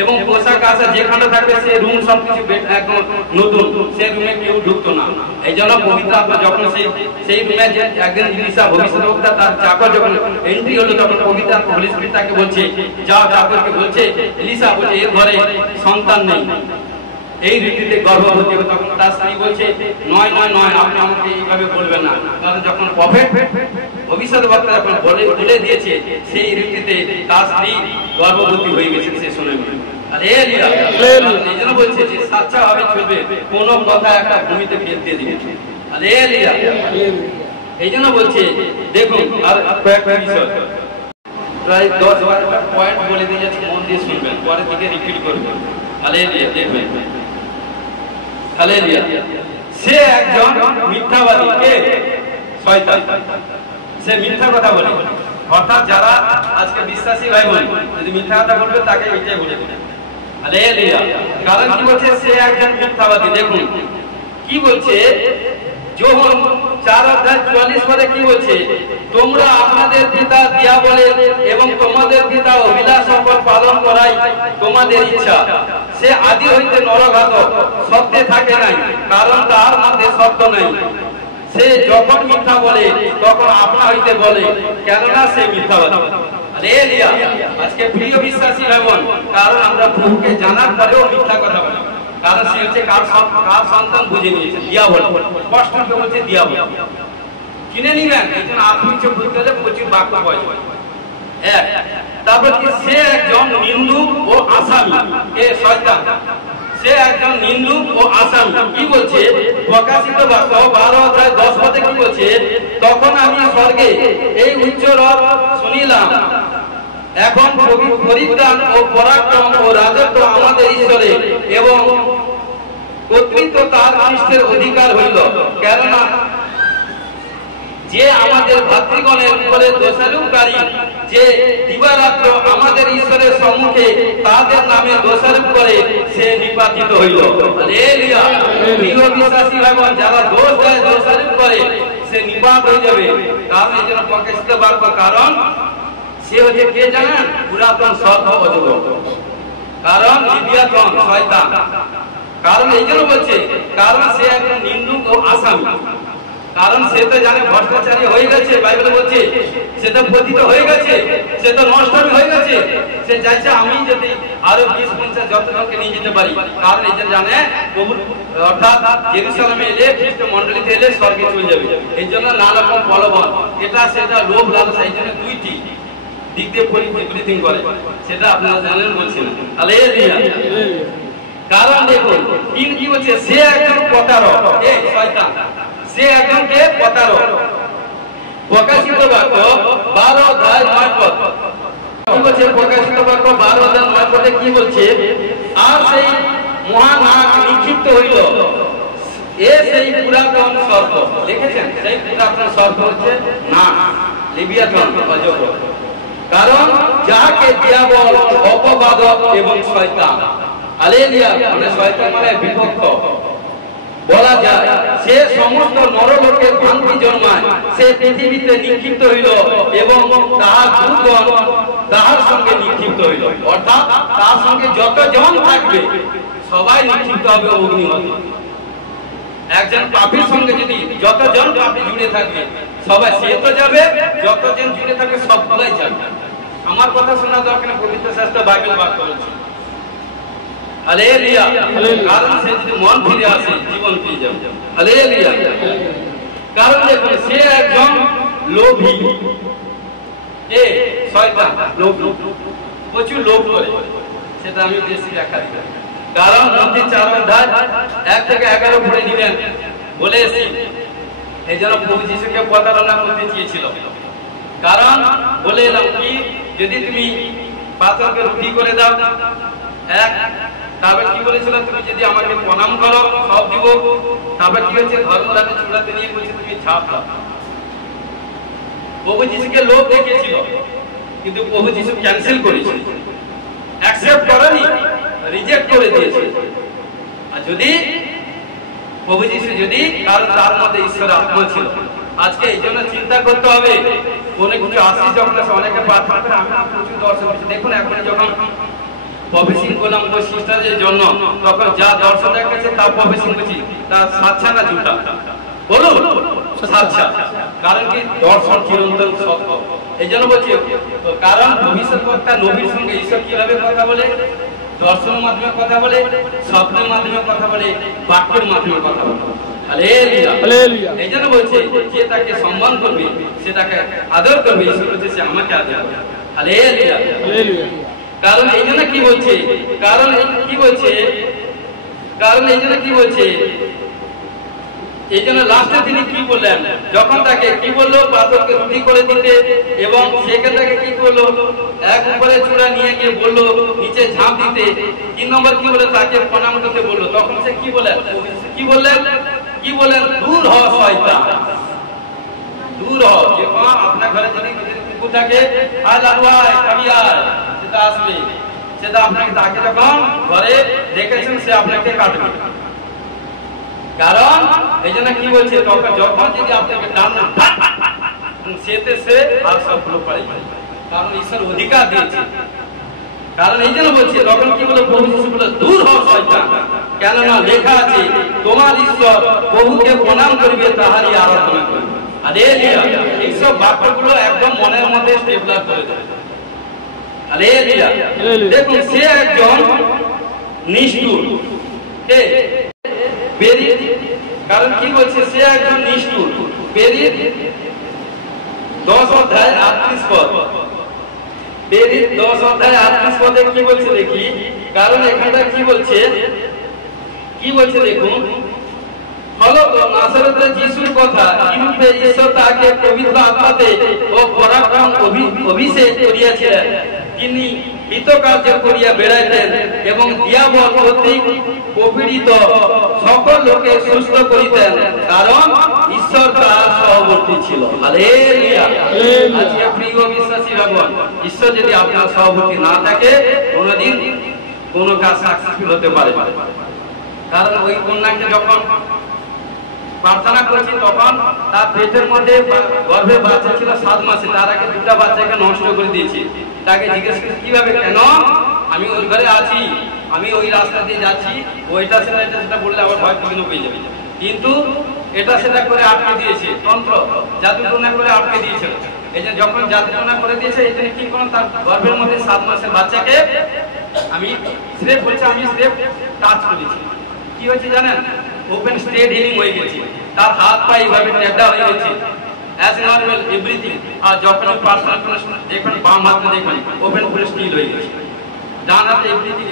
এবং পোশাক আশাক যেখানে থাকবে সে রুম সবকিছু একদম নতুন, সে রুমে কেউ ঢুকতো না। এই জন্য পবিত্র আত্মা যখন সেই রুমে একজন এলিসা ভবিষ্যদ্বক্তা তার চাকর যখন এন্ট্রি হলো, তখন পবিত্র আত্মা হোলি স্পিরিট তাকে বলছে, যাও চাকরকে বলছে, এলিসা বলছে এর ঘরে সন্তান নেই, এই রীতিতে গর্ভবতী। তখন তার স্ত্রী বলছে, নয় নয় নয়, আপনি আমাকে এইভাবে বলবেন না। কারণ যখন প্রফেট ভবিষ্যদ্বক্তা যখন বলে দিয়েছে, সেই রীতিতে তার স্ত্রী গর্ভবতী হয়ে গেছে, সে শুনে। এই জন্য বলছে যে সাচ্চা ভাবে চলবে, কোনো কথা একটা ভূমিতে ফেলতে দিবে। এই জন্য বলছে, দেখুন আর কয়েকটা বিষয় প্রায় 10-12টা পয়েন্ট বলে দিয়ে যাচ্ছে, মন দিয়ে শুনবেন, পরের দিকে রিপিট করবেন। হালেলুয়া। দেখবেন, হালেলুয়া। সে একজন মিথ্যাবাদী, কে? শয়তান। সে মিথ্যা কথা বলে, অর্থাৎ যারা আজকে বিশ্বাসী ভাই বোন যদি মিথ্যা কথা বলবে তাকে এটাই বলে দেবে। হালেলুয়া। কারণ কি বলছে, সে একজন মিথ্যাবাদী। দেখুন কি বলছে, যোহন 4:44 পদে কি বলছে, তোমরা আপনাদের পিতা দিয়াবলের এবং তোমাদের পিতা অভিলাষ সকল পালন করাই তোমাদের ইচ্ছা। সে আদি হইতে নরঘাতক, সত্যে থাকে নাই, কারণ তার মধ্যে সত্য নাই। সে যখন মিথ্যা বলে তখন আপনা হইতে বলে, কেননা সে মিথ্যাবাদী। হালেলুয়া। আজকে প্রিয় বিশ্বাসী ভাই বোন, কারণ আমরা প্রভুকে জানার পরেও মিথ্যা কথা বলি, কারণ সে হচ্ছে কার সন্তান বুঝে নিয়েছে, দিয়াবল। স্পষ্ট বলছে দিয়াবল। কিনে নিবেন, এই জন্য আত্মিক বুঝতে হলে প্রচুর বাক্য বয়। তারপর কি, সে একজন নিন্দুক ও আসামি, কে? শয়তান। সে একজন নিন্দুক ও আসামি। কি বলছে, প্রকাশিত বাক্য 12:10 পদে কি বলছে, তখন আমি স্বর্গে এই উচ্চ রব শুনিলাম, এখন পরিত্রাণ ও পরাক্রম ও রাজত্ব আমাদের ঈশ্বরের, এবং কর্তৃত্ব তার খ্রিস্টের অধিকার হইল, কেননা যে আমাদের ভাতৃগণের উপরে দোষারোপকারী, যে দিবারাত্র আমাদের ঈশ্বরের সম্মুখে তাদের নামে দোষারোপ করে, সে নিপাতিত হইল। হালেলুয়া। প্রিয় বিশ্বাসী ভাই বোন, যারা দোষ দেয়, দোষারোপ করে, সে নিপাত হয়ে যাবে। কারণ এই জন্য প্রকাশিত বাক্য, কারণ সে হচ্ছে কে জানেন, পুরাতন সর্প অজগর, কারণ লিবিয়াতন শয়তান। কারণ এই জন্য বলছে, কারণ সে একজন নিন্দুক ও আসামি। কারণ সে তো জানে ভ্রষ্টাচারী হয়ে গেছে, বাইবেল বলছে সে তো পতিত হয়ে গেছে, সে তো নষ্ট হয়ে গেছে। সে চাইছে আমি যদি আরো 20-50 যতজনকে নিয়ে যেতে পারি। কারণ এই যে জানে প্রভু, অর্থাৎ জেরুসালেমে এলে, খ্রিস্ট মন্ডলীতে এলে স্বর্গে চলে যাবে। এই জন্য নানা রকম প্রলোভন, এটা সেটা লোভ লালসা, এই জন্য দুইটি দিক দিয়ে পরিবর্তন করে, সেটা আপনারা জানেন, বলছেন। হালেলুয়া। কারণ দেখুন কি বলছে, সে একজন প্রতারক, শয়তান। সে একজন কে? প্রতারক। প্রকাশিত বাক্য 12 অধ্যায় 9 পদ কি বলছে? প্রকাশিত বাক্য 12 অধ্যায় 9 পদে কি বলছে? আর সেই মহানাগ নিক্ষিপ্ত হইল, এ সেই পুরাতন সর্প। দেখেছেন, সেই পুরাতন সর্প হচ্ছে না লিবিয়াতন, অজগর। কারণ যাকে দিয়াবল, অপবাদক এবং শয়তান, হালেলুয়া, মানে শয়তান মানে বিপক্ষ বলা যায়, সে সমস্ত নরলোকের ভ্রান্তি জন্মায়, সে পৃথিবীতে নিক্ষিপ্ত হইল এবং তাহার দূতগণ তাহার সঙ্গে নিক্ষিপ্ত হইল। অর্থাৎ তার সঙ্গে যতজন থাকবে সবাই নিক্ষিপ্ত হবে অগ্নিহতে। একজন পাপীর সঙ্গে যদি যতজন পাপী জুড়ে থাকবে সবাই, সে তো যাবে, যতজন জুড়ে থাকবে সবগুলাই যাবে। আমার কথা শোনা দরকার, পবিত্র শাস্ত্র বাইবেল বাক্য বলছে। হালেলুয়া, কারণ সে যদি মন ফিরে আসে জীবন পেয়ে যাবে। হালেলুয়া, কারণ দেখুন সে একজন লোভী, কে? শয়তান লোভী, প্রচুর লোভ করে। সেটা আমি বেশি দেখা দিই। কারণ মধ্যে 4 অধ্যায় 1 থেকে 11 পড়ে দিবেন বলে এসেছি, এই জন্য প্রভু যিশুকে প্রতারণা করতে চেয়েছিল। কারণ বলে এলাম কি, যদি তুমি পাথরকে রুটি করে দাও এক, তারপর কি বলেছিল? তুমি যদি আমাকে প্রণাম করো সব দিব। তারপর কি হচ্ছে? ধর্মরাজের চূড়াতে নিয়ে বলছে তুমি ছাপ দাও। প্রভু যিশুকে লোভ দেখেছিল, কিন্তু প্রভু যিশু ক্যান্সেল করেছে, অ্যাকসেপ্ট করেনি, রিজেক্ট করে দিয়েছে। আর যদি প্রভু যিশু যদি, কারণ তার মধ্যে ঈশ্বরের আত্মা ছিল। আজকে এই জন্য চিন্তা করতে হবে, কোনো কিছু আসি যখন অনেকে প্রার্থনা করে, আমি প্রচুর দর্শন পেয়েছি। দেখুন এখন যখন প্রফেসিং করলাম ওই সিস্টারের জন্য, তখন যা দর্শন দেখাচ্ছে তা প্রফেসিং করছি, তা সাচ্ছা না জুটা? বলুন সাচ্ছা। কারণ কি? দর্শন চিরন্তন সত্য। এই জন্য বলছি, কারণ ভবিষ্যৎবক্তা নবীর সঙ্গে ঈশ্বর কিভাবে কথা বলে? দর্শনের মাধ্যমে কথা বলে, স্বপ্নের মাধ্যমে কথা বলে, বাক্যের মাধ্যমে কথা বলে। হালেলুয়া, এই জন্য বলছে যে তাকে সম্মান করবে, সে তাকে আদর করবে, ঈশ্বর বলছে সে আমাকে আদর করবে। হালেলুয়া, কারণ এই জন্য কি বলছে? কারণ কি বলছে? কারণ এই জন্য কি বলছে? এই জন্য লাস্টে তিনি কি বললেন? যখন তাকে কি বললো? পাথরকে রুটি করে দিতে, এবং সেখান থেকে কি করলো? এক উপরে চূড়া নিয়ে গিয়ে বললো নিচে ঝাঁপ দিতে। 3 নম্বর কি বলে? তাকে প্রণাম করতে বললো। তখন সে কি বলেন? কি বললেন? কি বলেন? দূর হ শয়তান, দূর হ। যে মা আপনার ঘরে যদি কুকুর থাকে, আয় লালু আয়, কবি আয়, সেটা আসবে, সেটা আপনাকে তাকে যখন ঘরে দেখেছেন সে আপনাকে কাটবে। কারণ এই জন্য কি বলছে? যখন যদি আপনাকে টানা সেতে সে আর সবগুলো পারে, কারণ ঈশ্বর অধিকার দিয়েছে। কারণ এই জন্য বলছে, তখন কি বলে? প্রভু যিশু বলে দূর হ শয়তান, কেননা লেখা আছে তোমার ঈশ্বর প্রভুকে প্রণাম করবে, তাহারই আরাধনা করবে। হালেলুয়া, এইসব বাক্যগুলো একদম মনের মধ্যে স্টেবলার করে দেয়। হালেলুয়া, দেখুন সে একজন নিষ্ঠুর, কে? বেরিয়ে। কারণ কি বলছে? সে একজন নিষ্ঠুর। বেরিয়ে 10 অধ্যায় 38 পদ, বেরিয়ে 10 অধ্যায় 38 পদে কি বলছে দেখি। কারণ এখানটা কি বলছে? কি বলছে দেখুন, ফলত নাজারেতের যিশুর কথা, কিরূপে ঈশ্বর তাকে পবিত্র আত্মাতে ও পরাক্রম অভিষেক করিয়াছিলেন, তিনি কৃতকার্য করিয়া বেড়াইতেন এবং দিয়াবল কর্তৃক প্রপীড়িত সকল লোকে সুস্থ করিতেন, কারণ ঈশ্বর তার সহবর্তী ছিল। হালেলুয়া, আজকে প্রিয় বিশ্বাসী ভাগবান, ঈশ্বর যদি আপনার সহবর্তী না থাকে, কোনোদিন কোনো কাজ সাকসেসফুল হতে পারে। কারণ ওই কন্যাকে যখন প্রার্থনা করেছি, তখন তার পেটের মধ্যে গর্ভে বাচ্চা ছিল 7 মাসে, তার আগে 2টা বাচ্চাকে নষ্ট করে দিয়েছে। তাকে জিজ্ঞেস করেছে কিভাবে? কেন? আমি ওই ঘরে আছি, আমি ওই রাস্তা দিয়ে যাচ্ছি, ওইটা সেটা এটা সেটা বললে আবার ভয় বিভিন্ন পেয়ে যাবে। কিন্তু এটা সেটা করে আটকে দিয়েছে, তন্ত্র জাদুটোনা করে আটকে দিয়েছিল। এই যে যখন জাদুটোনা করে দিয়েছে, এই জন্য কি কোনো তার গর্ভের মধ্যে 7 মাসের বাচ্চাকে আমি স্রেফ বলছে, আমি স্রেফ টাচ করেছি। কি হয়েছে জানেন? ওপেন স্টেট হিলিং হয়ে গেছে, তার হাত পা এইভাবে টেডা হয়ে গেছে, অ্যাজ নর্মাল এভরিথিং। আর যখন প্রার্থনা করে দেখুন বাম হাতে দেখুন ওপেন ফুল স্টিল হয়ে গেছে, ডান হাতে এভরিথিং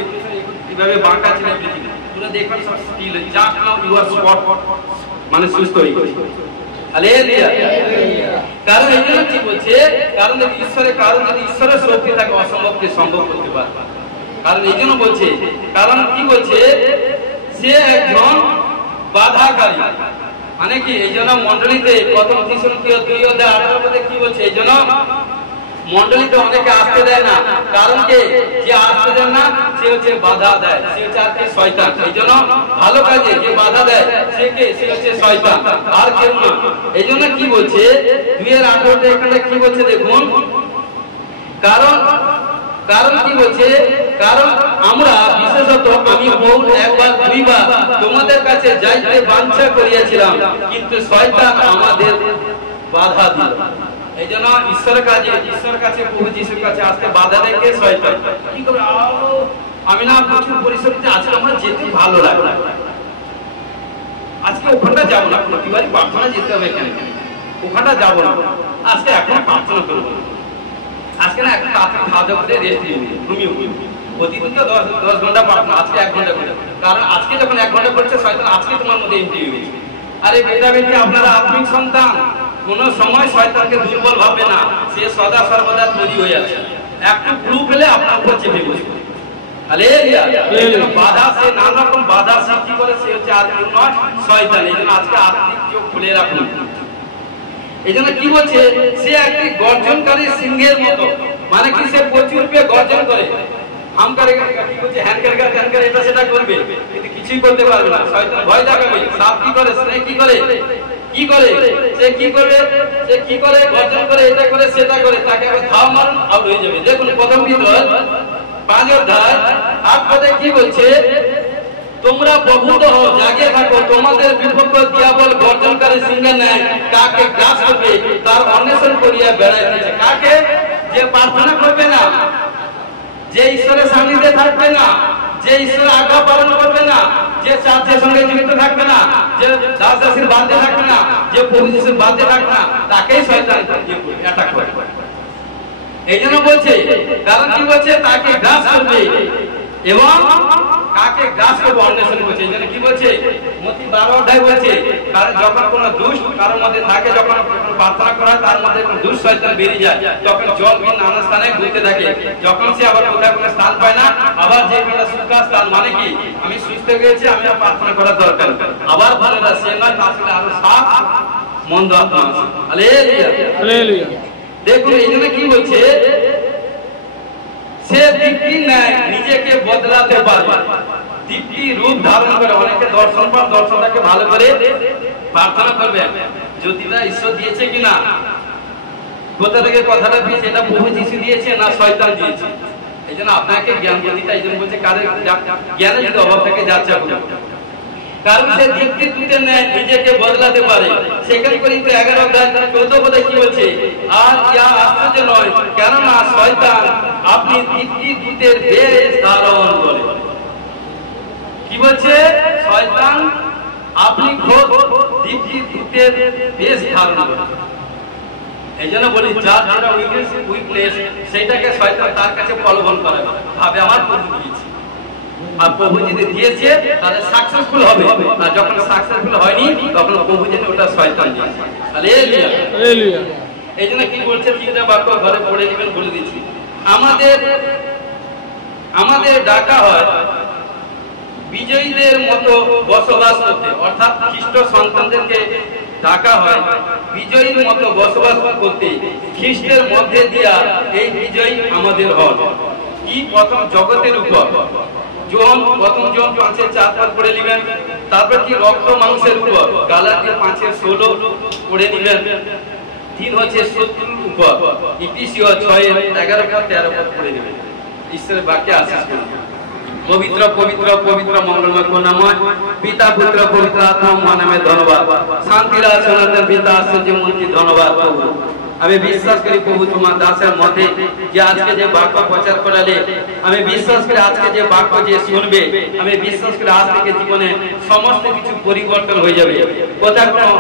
এইভাবে বাঁকা ছিল, এভরিথিং পুরো দেখুন সব স্টিল হয়ে, just now you are spot, মানে সুস্থ হয়ে গেছে। হালেলুয়া। কারণ এই জন্য কি বলছে, কারণ ঈশ্বরের কারণ যদি ঈশ্বরের শক্তি থাকে অসম্ভবকে সম্ভব করতে পারে। কারণ এই জন্য বলছে, কারণ কি বলছে, সে একজন বাধাকারী, মানে কি এই জন্য মন্ডলীতে প্রথম থিসলুনিকীয় 2:18 কি বলছে, এই জন্য মন্ডলীতে অনেকে আসতে দেয় না। কারণ কে, যে আসতে দেয় না সে হচ্ছে বাধা দেয়, সে হচ্ছে আর কি শয়তান। এই জন্য ভালো কাজে যে বাধা দেয় সে কে, সে হচ্ছে শয়তান, আর কেউ না। এই জন্য কি বলছে 2:18 এখানে কি বলছে দেখুন, কারণ কারণ কি বলছে, কারণ আমরা বিশেষত আমি বহু একবার দুইবার তোমাদের কাছে যাইতে বাঞ্ছা করিয়াছিলাম, কিন্তু শয়তান আমাদের বাধা দিল। এই জন্য ঈশ্বরের কাছে প্রভু যিশুর কাছে আসতে বাধা দেয় কে, শয়তান। কি করে আমি না প্রচুর পরিশ্রমে আজকে আমরা যেতে ভালো লাগে, আজকে ওখানটা যাবো না, প্রতিবারই প্রার্থনা যেতে হবে, এখানে ওখানটা যাবো না, আজকে এখন প্রার্থনা করবো, আজকে না এখন খাওয়া দাওয়া করে রেস্ট নিয়ে ঘুমিয়ে প্রতিদিন তো 10 ঘন্টা প্রার্থনা, আজকে 1 ঘন্টা করে। কারণ আজকে যখন 1 ঘন্টা করছে শয়তান আজকে তোমার মধ্যে এন্ট্রি হয়েছে। আরে বেটা বেটি আপনারা আত্মিক সন্তান, কোন সময় শয়তানকে দুর্বল ভাববে না, সে সদা সর্বদা তৈরি হয়ে আছে, একটু ক্লু পেলে আপনার উপর চেপে বসবে। হালেলুয়া। এই জন্য বাধা, সে নানা রকম বাধা সৃষ্টি করে, সে হচ্ছে আর কেউ নয়, শয়তান। এই জন্য আজকে আত্মিক চোখ খুলে রাখুন। এই জন্য কি বলছে, সে একটি গর্জনকারী সিংহের মতো, মানে কি সে প্রচুর পেয়ে গর্জন করে, হাম করে, কি বলছে হ্যান করে ত্যান করে, এটা সেটা করবে, কিন্তু কিছুই করতে পারবে না। শয়তান ভয় দেখাবে। সাপ কি করে, স্নেক কি করে, কি করে, সে কি করবে, সে কি করে, গর্জন করে, এটা করে সেটা করে, তাকে আবার ধাও মারুন আউট হয়ে যাবে। দেখুন প্রথম পিতর 5:8 কি বলছে, তোমরা প্রভূত হও, জাগিয়ে থাকো, তোমাদের বিপক্ষে দিয়াবল গর্জনকারী সিংহের ন্যায় কাকে গ্রাস করবে তার অন্বেষণ করিয়া বেড়াইতেছে। কাকে, যে প্রার্থনা করবে না, যে ঈশ্বরের সান্নিধ্যে থাকবে না, যে ঈশ্বরের আজ্ঞা পালন করবে না, যে চার্চের সঙ্গে যুক্ত থাকবে না, যে দাস দাসীর বাধ্যে থাকবে না, যে প্রভু যিশুর বাধ্যে থাকবে না, তাকেই শয়তান অ্যাটাক করে। এই জন্য বলছে, কারণ কি বলছে, তাকে গ্রাস করবে এবং কাকে গ্রাস করবে অন্বেষণ করছে। এই জন্য কি বলছে, মতি 12 বলছে, কারণ যখন কোন দুষ্ট কারোর মধ্যে থাকে, যখন প্রার্থনা করা তার মধ্যে কোন দুষ্ট শয়তান বেরিয়ে যায়, তখন জল নানা স্থানে ঘুরতে থাকে, যখন সে আবার কোথায় কোনো স্থান পায় না, আবার যে কোনো সুখা স্থান, মানে কি আমি সুস্থ গেছি, আমি আর প্রার্থনা করার দরকার, আবার ভালো না, সে নয়, তার সাথে আরো 7 মন্দ আত্মা আছে। Hallelujah, hallelujah. দেখুন এই জন্য কি বলছে, সে দীপ্তি ন্যায় নিজেকে বদলাতে পারবে, দীপ্তি রূপ ধারণ করে। অনেকে দর্শন পান, দর্শনটাকে ভালো করে প্রার্থনা করবে, জ্যোতিটা ঈশ্বর দিয়েছে কিনা, কোথা থেকে কথাটা দিয়েছে, এটা প্রভু যিশু দিয়েছে না শয়তান দিয়েছে। এই জন্য আপনাকে জ্ঞান দিতে, এই জন্য বলছে কারণ জ্ঞানের যদি অভাব থাকে যাচ্ছে, কারণ সে দীপ্তিতে ন্যায় নিজেকে বদলাতে পারে। সেখানে করিন্থী 11:14 কি বলছে, আর ইয়া আশ্চর্য নয়, কেননা শয়তান আপনি দীপ্তিদূতের বেশ ধারণ করে। কি বলছে, শয়তান আপনি খোদ দীপ্তিদূতের বেশ ধারণ করে। এই জন্য বলি, যার যেটা উইকনেস সেইটাকে শয়তান তার কাছে প্রলোভন করে, ভাবে আমার প্রভু দিয়েছে, আর প্রভু যদি দিয়েছে তাহলে সাকসেসফুল হবে, আর যখন সাকসেসফুল হয়নি তখন প্রভু যদি ওটা শয়তান দিয়েছে। Hallelujah, hallelujah. এই জন্য কি বলছে, 3টা বাক্য ঘরে পড়ে নেবেন, বলে দিচ্ছি। আমাদের ডাকা হয় বিজয়ীদের মতো বসবাস করতে, অর্থাৎ খ্রিস্ট সন্তানদেরকে ডাকা হয় বিজয়ীর মতো বসবাস করতে, খ্রিস্টের মধ্যে দিয়া এই বিজয় আমাদের হয়। কি, প্রথম জগতের উপর, প্রথম জন 5:4 পড়ে নিবেন। তারপর কি, রক্ত মাংসের উপর, গালাতিয়া 5:16 পড়ে নিবেন। 3 হচ্ছে শত্রুর উপর, ইফিসীয় 6:11-13 পড়ে নিবেন। ঈশ্বরের বাক্যে আশীষ করুন। পবিত্র পবিত্র পবিত্র মঙ্গলময় করুণাময় পিতা পুত্র পবিত্র আত্মা মহানামে ধন্যবাদ। শান্তির সনাতন পিতা আশ্চর্য মূর্তি ধন্যবাদ প্রভু। আমি বিশ্বাস করি প্রভু তোমার দাসের মধ্যে যে আজকে যে বাক্য প্রচার করালে, আমি বিশ্বাস করি আজকে যে বাক্য যে শুনবে, আমি বিশ্বাস করি আজ থেকে জীবনে সমস্ত কিছু পরিবর্তন হয়ে যাবে। কোথাও কোনো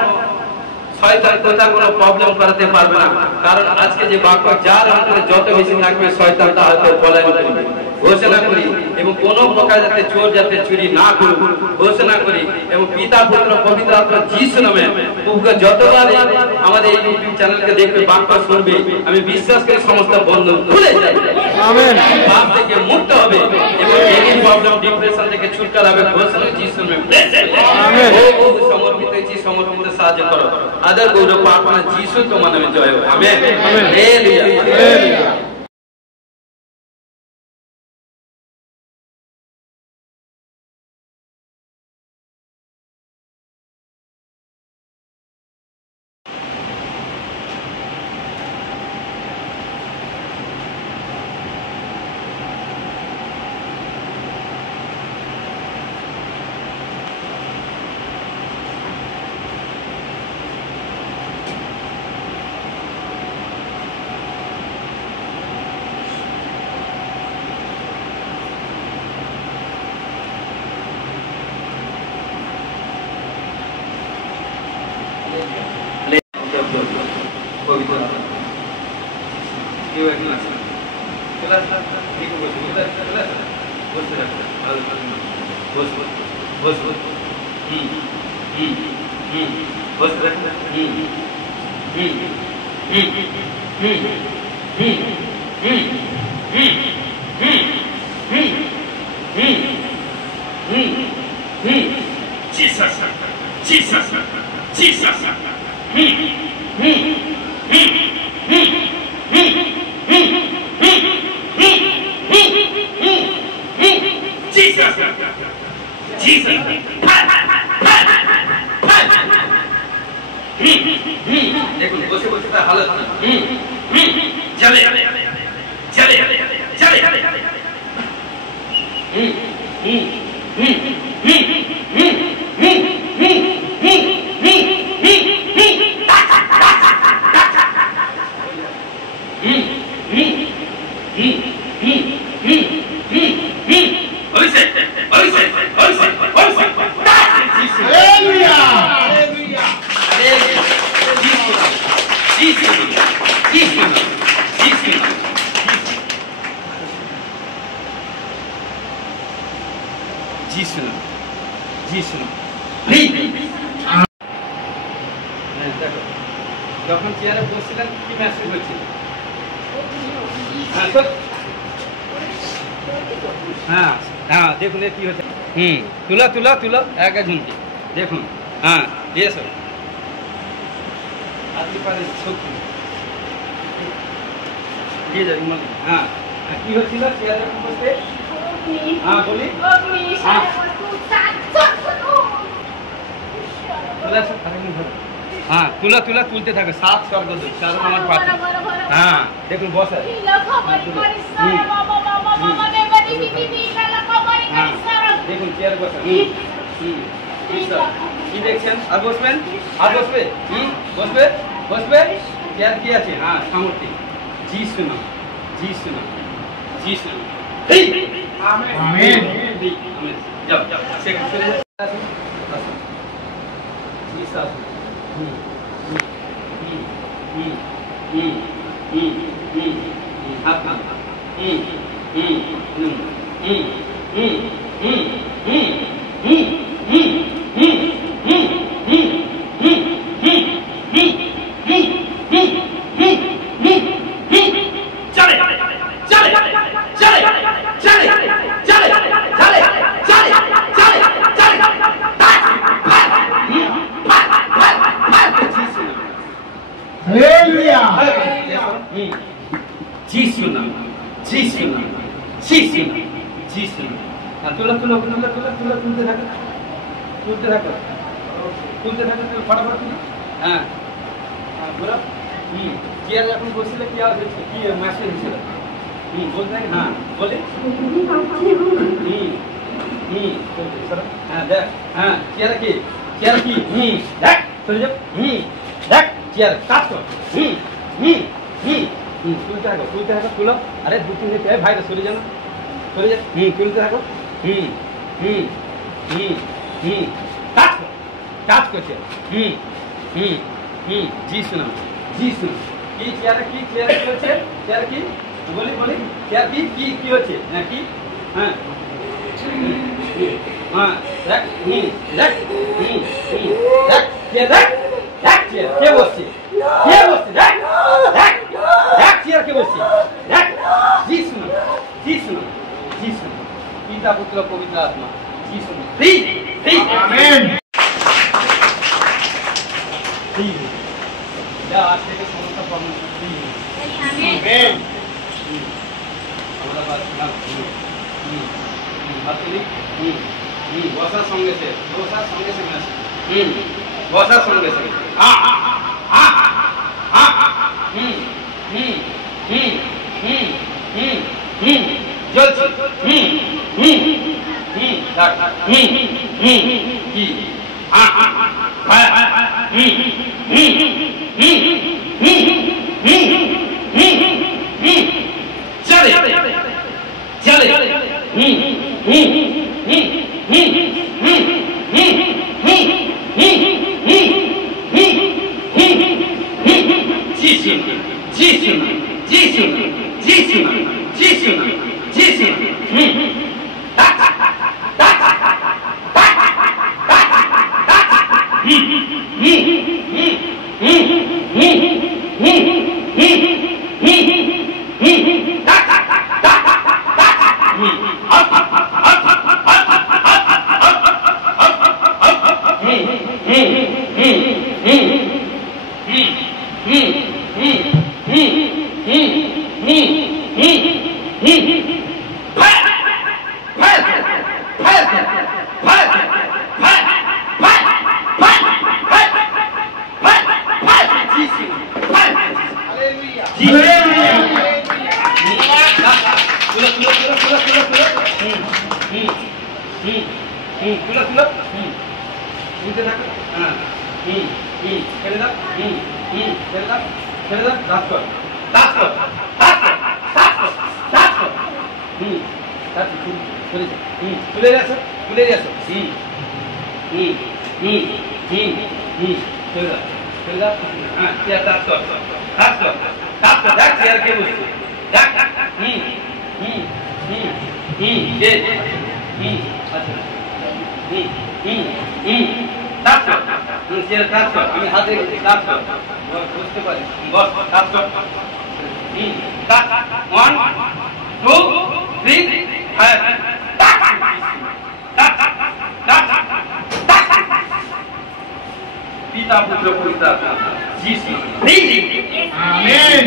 শয়তান কোথাও কোনো প্রবলেম করাতে পারবে না, কারণ আজকে যে বাক্য যার অন্তরে যত বেশি থাকবে শয়তান তা হয়তো পলায়ন করবে। ঘোষণা করি এবং কোনো প্রকার যাতে চোর যাতে চুরি না করুক ঘোষণা করি এবং পিতা পুত্র পবিত্র আত্মা যিশু নামে প্রভুকে যতবার আমাদের এই ইউটিউব চ্যানেলকে দেখবে বাক্য শুনবে আমি বিশ্বাস করি সমস্ত বন্ধন খুলে যাবে আমেন পাপ থেকে মুক্ত হবে এবং এই প্রবলেম ডিপ্রেশন থেকে ছুটকারা হবে ঘোষণা যিশু নামে আমেন ও সমর্পিত হয়েছি সমর্পিত সাহায্য করো আদার গৌরব প্রার্থনা যিশু তোমার নামে জয় হোক আমেন হালেলুয়া হালেলুয়া দেখুন বসে বসে তার হালত চলে চলে চলে যখন চেয়ারে বসছিলেন কি মেসেজ হচ্ছিল হ্যাঁ হ্যাঁ দেখুন কি হচ্ছে তুলা তুলা তুলা এক ঝুঁকি দেখুন হ্যাঁ দিয়ে সব আজকে পারে শক্তি দিয়ে যাবে হ্যাঁ কি হচ্ছিল চেয়ারে বসতে হ্যাঁ বলি হ্যাঁ তুলা তুলা তুলতে থাকে 7 স্বর্গদূত কারণ আমার পাশে হ্যাঁ দেখুন বসে দেখুন চেয়ার বসে কি দেখছেন আর বসবেন আর বসবে বসবে বসবে চেয়ার কি আছে হ্যাঁ সামর্থ্য জি শোনা জি শোনা জি শোনা আমেন আমেন আমেন যাও যাও সেখানে চলে যাও Jesus. तुला तुला तुला तुला तुला तुलते থাকো फटाफट হ্যাঁ বলো চেয়ারে এখন বসলে কি আওয়াজ হচ্ছে কি মেসেজ হচ্ছে বলতে থাকি হ্যাঁ বলে হ্যাঁ দেখ হ্যাঁ চেয়ারে কি দেখ চলে যাও দেখ চেয়ারে কাজ কর তুলতে থাকো তুলো আরে 2-3 মিনিট ভাইরা সরে যাও সরে যা তুলতে থাকো কাজ করছে জি শোনা কি চেয়ারে কি হচ্ছে চেয়ারে কি বলি চেয়ার কি হচ্ছে হ্যাঁ কি হ্যাঁ হ্যাঁ দেখ দেখ দেখ দেখ দেখ দেখ কে বসছে দেখ দেখ দেখ চেয়ার কে বসছে দেখ যিশু পিতা পুত্র পবিত্র আত্মা যিশু আমেন যা আজ থেকে সমস্ত প্রবলেম আমেন আমরা বাদ না হাতলি বসার সঙ্গে সে বসার সঙ্গে আছে বসার সঙ্গে সে চলছে চলে চলে আমি হাতে বুঝতে পারি বস ওয়ান টু থ্রি পিতা পুত্র পবিত্র আত্মা যিশু আমেন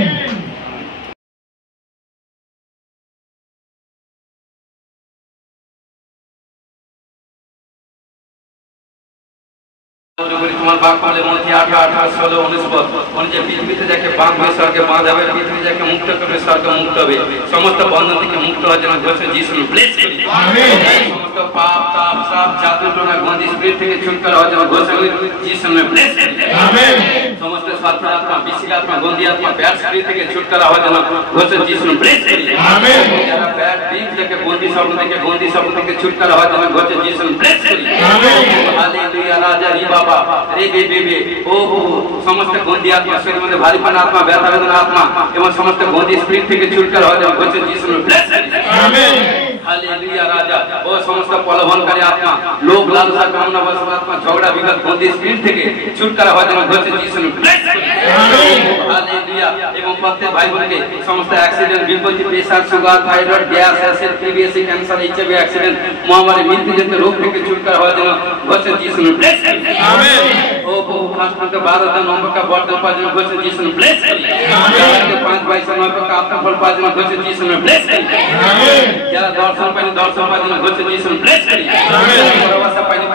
তোমার বাক্যের মধ্যে 18 16 19 যে পৃথিবীতে যাকে বাঁধবে স্বর্গে বাঁধাবে পৃথিবী যাকে মুক্ত করবে স্বর্গে মুক্ত হবে সমস্ত বন্ধন থেকে মুক্ত হওয়ার জন্য ঘোষণা যিশু ব্লেস করি আমেন সমস্ত পাপ তাপ সাপ জাদু টোনা গন্দি স্পিরিট থেকে ছুটকারা হওয়ার জন্য ঘোষণা যিশু ব্লেস করি আমেন সমস্ত সত্য আত্মা বিশিল আত্মা গন্দি আত্মা ব্যাড স্পিরিট থেকে ছুটকারা হওয়ার জন্য ঘোষণা যিশু ব্লেস করি আমেন যারা ব্যাড বিগ থেকে গন্দি শব্দ থেকে ছুটকারা হওয়ার জন্য ঘোষণা যিশু ব্লেস করি আমেন হালেলুয়া রাজা রি বাবা রে বেবে ও সমস্ত গন্দি আত্মা শরীরের মধ্যে ভারীপন আত্মা ব্যথা বেদনা আত্মা এবং সমস্ত গন্দি স্পিরিট থেকে ছুটকারা হওয়ার জন্য ঘোষণা যিশু ব্লেস করি আমেন হালেলুয়া রাজা ও সমস্ত প্রলোভনকারী আত্মা লোভ লালসা কামনা বাসনা আত্মা ঝগড়া বিবাদ গন্দি স্পিরিট থেকে ছুটকারা হওয়ার জন্য ঘোষণা যিশু ব্লেস করি আমেন হালেলুয়া এবং প্রত্যেক ভাই বোনকে সমস্ত অ্যাক্সিডেন্ট বিপত্তি pressure sugar thyroid gas acid টিবিএসি ক্যান্সার এইচআইভি অ্যাক্সিডেন্ট মহামারী মৃত্যুজনিত রোগ থেকে ছুটকারা হওয়ার জন্য ঘোষণা যিশু ব্লেস করি আমেন ও বহু खास करके 12 नंबर का बर्तन पाजन घोषित जीसस ने ब्लेस करी आमेन 5 22 नंबर का आपका फल पाजन घोषित जीसस ने ब्लेस करी आमेन जरा दर्शन पाजन घोषित जीसस ने ब्लेस करी आमेन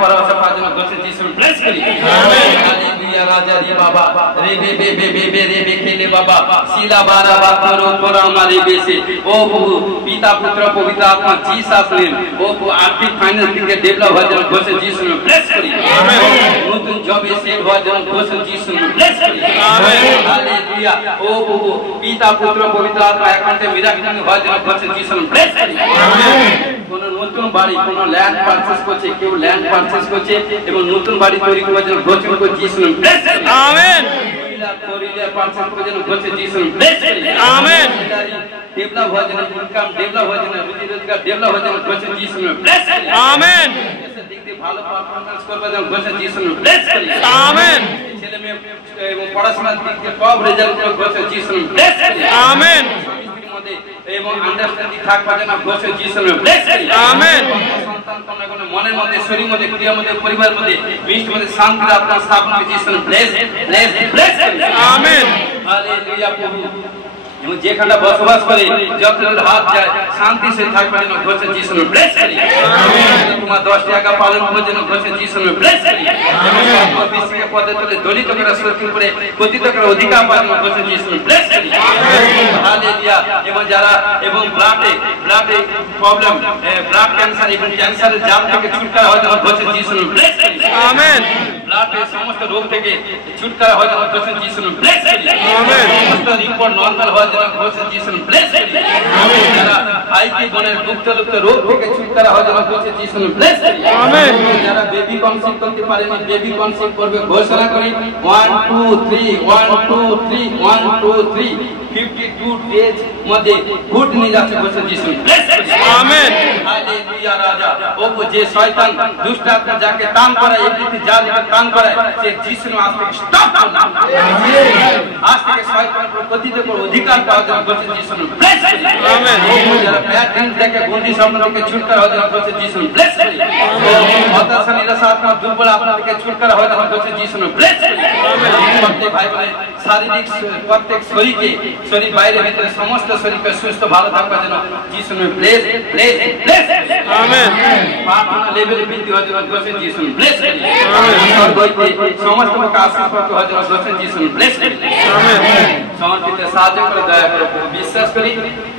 परवासा पाजन घोषित जीसस ने ब्लेस करी आमेन हालेलुया राजा रे बाबा रे बे खेले बाबा सीला बारा बातरो पर हमारे बेसे ओ पिता पुत्र पवित्र आत्मा जीसस ने ओ आर्थिक फाइनेंस के डेवलप भजन घोषित जीसस ने ब्लेस करी आमेन नूतन जॉब सेव भजन घोषित जीसस ने ब्लेस करी आमेन हालेलुया ओ पिता पुत्र पवित्र आत्मा एकांते मिराकिल भजन घोषित जीसस ने ब्लेस करी आमेन কোন নতুন বাড়ি কোন ল্যান্ড পারচেজ করছে কেউ ল্যান্ড পারচেজ করছে এবং নতুন বাড়ি তৈরি করার জন্য ঘোষণা করে জীসস ने ব্লেস করি আমেন মহিলা তৈরিলে পারচেজ করার জন্য ঘোষণা জীসস ने ব্লেস করি আমেন डेवलप हो जाए, इनकम डेवलप हो जाए, रोजी रोजगार डेवलप हो जाए, घोषित यीशु में ब्लेस करिए। आमेन। ऐसे दिखते ভালো পারফরম্যান্স করবে যেন ঘোষিত यीशु में ब्लेस करिए। आमेन। ছেলে মেয়ে এবং পড়াশোনার দিক থেকে টপ রেজাল্ট করে ঘোষিত यीशु में ब्लेस करिए। आमेन। এবং আন্ডারস্ট্যান্ডিং থাকবে যেন ঘোষিত यीशु में ब्लेस करिए। आमेन। সন্তান তোমরা কোন মনের মধ্যে, শরীরের মধ্যে, ক্রিয়ার মধ্যে, পরিবারের মধ্যে মিষ্ট মধ্যে শান্তি আত্মা স্থাপন করে यीशु में ब्लेस ब्लेस ब्लेस करिए। आमेन। हालेलुया प्रभु। এবং যেখানে বসবাস করে যতজন হাত যায় শান্তি সে থাকবে যেন ঘোষিত यीशु में ब्लेस करिए। आमेन। তোমার 10 টাকা পালন করে যেন ঘোষিত यीशु में ब्लेस करिए। আমেন। বিশ্বকে পদে তুলে দলিত করে সত্যি করে পতিত করে অধিকার পায় যেন ঘোষিত यीशु में ब्लेस करिए। आमेन। हालेलুয়া। এবং যারা এবং ব্লাডে প্রবলেম, ব্লাড ক্যান্সার এবং ক্যান্সারের জাল থেকে ছুটকারা হয় যেন ঘোষিত यीशु में ब्लेस करिए। आमेन। ব্লাডের সমস্ত রোগ থেকে ছুটকারা হয় যেন ঘোষিত यीशु में ब्लेस करिए। आमेन। সমস্ত রিপোর্ট নরমাল হয় যেন ঘোষিত यीशु में ब्लेस करिए। आमेन। যারা আইটি বনের গুপ্ত রোগ থেকে ছুটকারা হয় যেন ঘোষিত यीशु में ब्लेस करिए। आमेन। যারা বেবি কনসিভ করতে পারেনি বেবি কনসিভ করবে ঘোষণা করি 1 2 3 1 2 3 1 2 3 52 ডেজ মধ্যে গুড নিউজ আছে ঘোষিত यीशु में ब्लेस करिए। आमेन। हालेलुया राजा। ও যে শয়তান দুষ্ট আত্মা যাকে তান করায় এমনিতে জাল তান করায় সে यीशु में আজ থেকে স্টপ করুন। আজ থেকে শয়তানের উপর গতিতে উপর অধিকার পাওয়া যায় ঘোষিত यीशु में ब्लेस करिए। आमेन। যারা ব্যাড ড্রিম থেকে বন্দি স্বপ্ন থেকে ছুটকারা হয় যেন ঘোষিত यीशु में ब्लेस करिए। হতাশা নিরাশা আত্মা দুর্বল আত্মা থেকে ছুটকারা হয় যেন ঘোষিত यीशु में ब्लेस करिए। প্রত্যেক ভাই বোনের শারীরিক প্রত্যেক শরীর বাইরে ভিতরে সমস্ত শরীরকে সুস্থ ভালো থাকবে যেন यीशु में ब्लेस ब्लेस ब्लेस। आमेन। প্রার্থনা লেভেল বৃদ্ধি হয় যেন ঘোষিত यीशु में ब्लेस करिए। সমস্ত কাজ করতে হয় যেন ঘোষিত यीशु में ब्लेस करिए। आमेन। সমর্পিত সাহায্য করে দয়া করে বিশ্বাস করি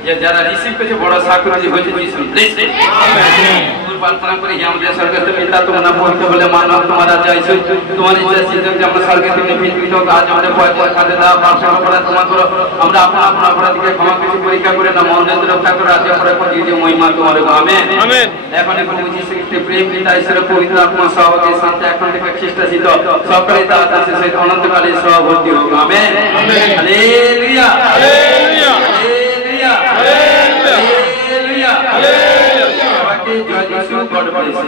যে যারা রিসিভ করেছে বড় সাক্ষরী হয়েছে यीशु में ब्लेस करिए। आमेन। প্রার্থনা করি হে আমাদের স্বর্গীয় পিতা তোমার নাম পবিত্র বলে মানব তোমার রাজ্য আইছে তোমার ইচ্ছা সিদ্ধ যে আমরা স্বর্গে তুমি পৃথিবীতে আজ আমাদের পয়সা খাতে দাও পাপের অপরাধ ক্ষমা করো আমরা আপন আপন অপরাধীকে ক্ষমা করে পরীক্ষা করে না মন দিয়ে রক্ষা করো রাজ্য করে দিয়ে মহিমা তোমার আমেন। আমেন। এখন যিশু খ্রিস্টের প্রেম পিতা ঈশ্বরের পবিত্র আত্মা সহভাগে শান্তি এখন থেকে খ্রিস্টাসিত সকলে তা আছে সেই অনন্তকালে সহবর্তী হোক amen. Hallelujah hallelujah hallelujah hallelujah hallelujah. জয় যিশু, গড ব্লেস।